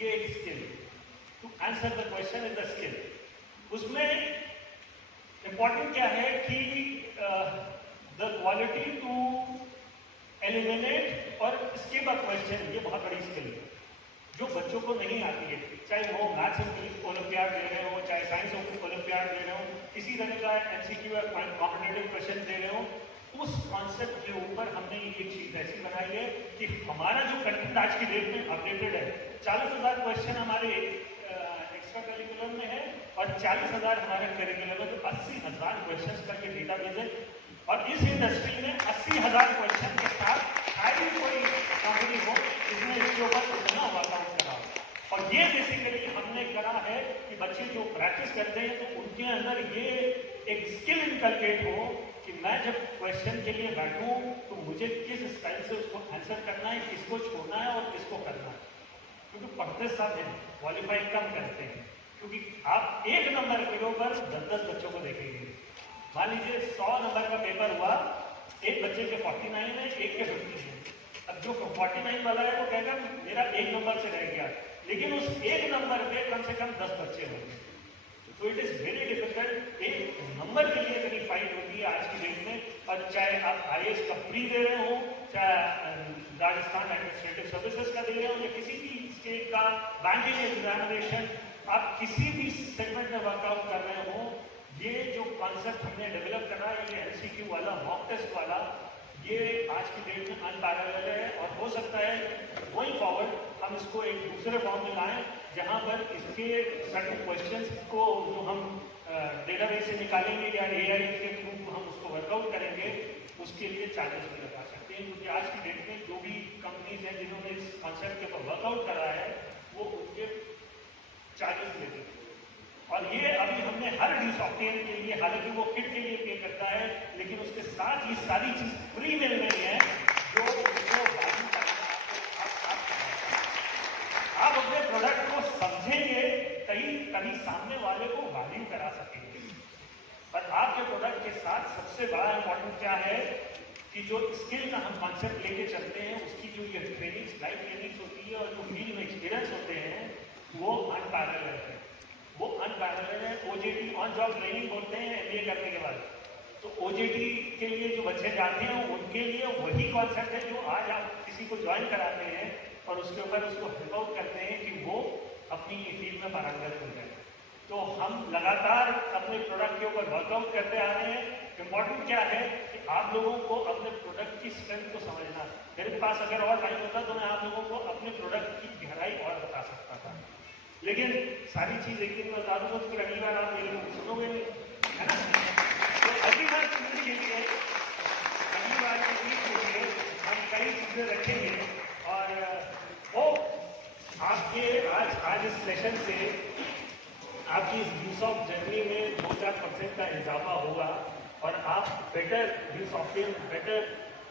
ये एक skill, to answer the question is the skill. उसमें इंपॉर्टेंट क्या है कि द क्वालिटी टू एलिमिनेट और स्किप अ क्वेश्चन, ये बहुत बड़ी स्किल है जो बच्चों को नहीं आती है। चाहे वो मैथ्स ओलंपियाड दे रहे हो, चाहे साइंस ओलंपियाड दे रहे हो, किसी तरह का MCQ या कॉम्पिटिटिव क्वेश्चन दे रहे हो, उस कॉन्सेप्ट के ऊपर हमने एक चीज ऐसी बनाई है कि हमारा जो कंटेंट आज की डेट में अपडेटेड है, 40,000 क्वेश्चन हमारे एक्स्ट्रा करिकुलम में है और 40,000 हमारे करिकुलम में, तो 80,000 क्वेश्चन का ये डेटाबेस है। और इस इंडस्ट्री में 80,000 क्वेश्चन के साथ शायद कोई कंपनी हो जिसने इसके ऊपर इतना वर्कआउट करा। और ये बेसिकली हमने करा है कि बच्चे जो प्रैक्टिस करते हैं तो उनके अंदर ये एक स्किल इनकलकेट हो कि मैं जब क्वेश्चन के लिए बैठूं तो मुझे किस स्टाइल से उसको आंसर करना है, किसको छोड़ना है और किसको करना है। क्योंकि पढ़ते सब हैं, क्वालिफाई कम करते हैं, क्योंकि आप एक नंबर के ऊपर 10-10 बच्चों को देखेंगे। मान लीजिए 100 नंबर का पेपर हुआ, एक बच्चे के 49 है, एक के 50 है। अब जो 49 वाला है वो कहेगा मेरा एक नंबर से रह गया, लेकिन उस एक नंबर पे कम से कम 10 बच्चे होंगे। तो इट इज वेरी डिफिकल्ट। एक नंबर के लिए इतनी फाइट होती है आज की डेट में। और चाहे आप IAS का प्री दे रहे हो, चाहे राजस्थान एडमिनिस्ट्रेटिव सर्विसेज का दे रहे हो, या किसी भी स्टेट का बैंकिंग एग्जामिनेशन, आप किसी भी सेगमेंट में वर्कआउट कर रहे हो, ये जो कॉन्सेप्ट हमने डेवलप करा है, ये MCQ वाला, मॉक टेस्ट वाला, ये आज की डेट में अनपैरेलल है। और हो सकता है गोइंग फॉरवर्ड हम इसको एक दूसरे फॉर्म में लाएं जहां पर इसके सर्टेन क्वेश्चंस को जो हम डेटाबेस से निकालेंगे या AI के थ्रू हम उसको वर्कआउट करेंगे, उसके लिए चार्जेस भी लगा सकते हैं। क्योंकि आज की डेट में जो भी कंपनीज हैं जिन्होंने इस कॉन्सेप्ट के ऊपर वर्कआउट करा है वो उसके चार्जेस लेते हैं। और ये अभी हमने हर डी सॉफ्टवेयर के लिए, हालांकि वो किट के लिए पे करता है, लेकिन उसके साथ ये सारी चीज फ्री मिल रही है जो उसको आप अपने प्रोडक्ट को समझेंगे तभी सामने वाले को वैल्यू करा सकेंगे। पर आपके प्रोडक्ट के साथ सबसे बड़ा इंपॉर्टेंट क्या है कि जो स्किल का हम कॉन्सेप्ट लेके चलते हैं, उसकी जो ये ट्रेनिंग्स, लाइव ट्रेनिंग्स होती है और जो फील्ड में एक्सपीरियंस होते हैं, वो अनपैरेलल है। वो अनपैरेलल है। OJT, ऑन जॉब ट्रेनिंग बोलते हैं MBA करने के बाद। तो OJT के लिए जो बच्चे जाते हैं उनके लिए वही कॉन्सेप्ट है जो आज आप किसी को ज्वाइन कराते हैं और उसके ऊपर उसको हेल्प आउट करते हैं कि वो अपनी फील्ड में पारंगत हो जाए। तो हम लगातार अपने प्रोडक्ट के ऊपर वर्कआउट करते आ रहे हैं। इम्पॉर्टेंट क्या है कि आप लोगों को अपने प्रोडक्ट की स्ट्रेंथ को समझना। मेरे पास अगर और टाइम होता तो मैं आप लोगों को अपने प्रोडक्ट की गहराई और बता सकता था, लेकिन सारी चीज एक दिन बता दूंगा तो फिर अगली बार आप मेरे को सुनोगे नहीं, है ना। तो अगली बार सुनने के लिए, अगली बार के लिए हम कई चीजें रखेंगे। और वो आपके आज इस सेशन से आपकी इस यूज ऑफ जर्नी में 2-4% का इजाफा होगा और आप better use of better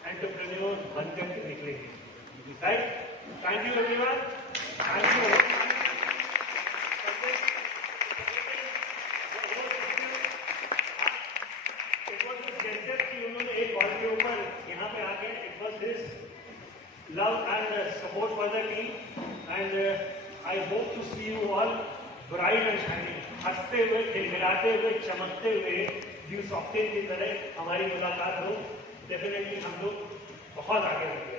entrepreneur बनकर के निकलेंगे। Right? Thank you everyone. Thank you. उन्होंने एक कॉल के ऊपर यहाँ पे आके it was his love and support for the team and I hope to see you all bright and shining, हंसते हुए, खिलखिलाते हुए, चमकते हुए ड्यू सॉफ्टवेयर की तरह हमारी मुलाकात हो। डेफिनेटली हम लोग बहुत आगे बढ़ेंगे।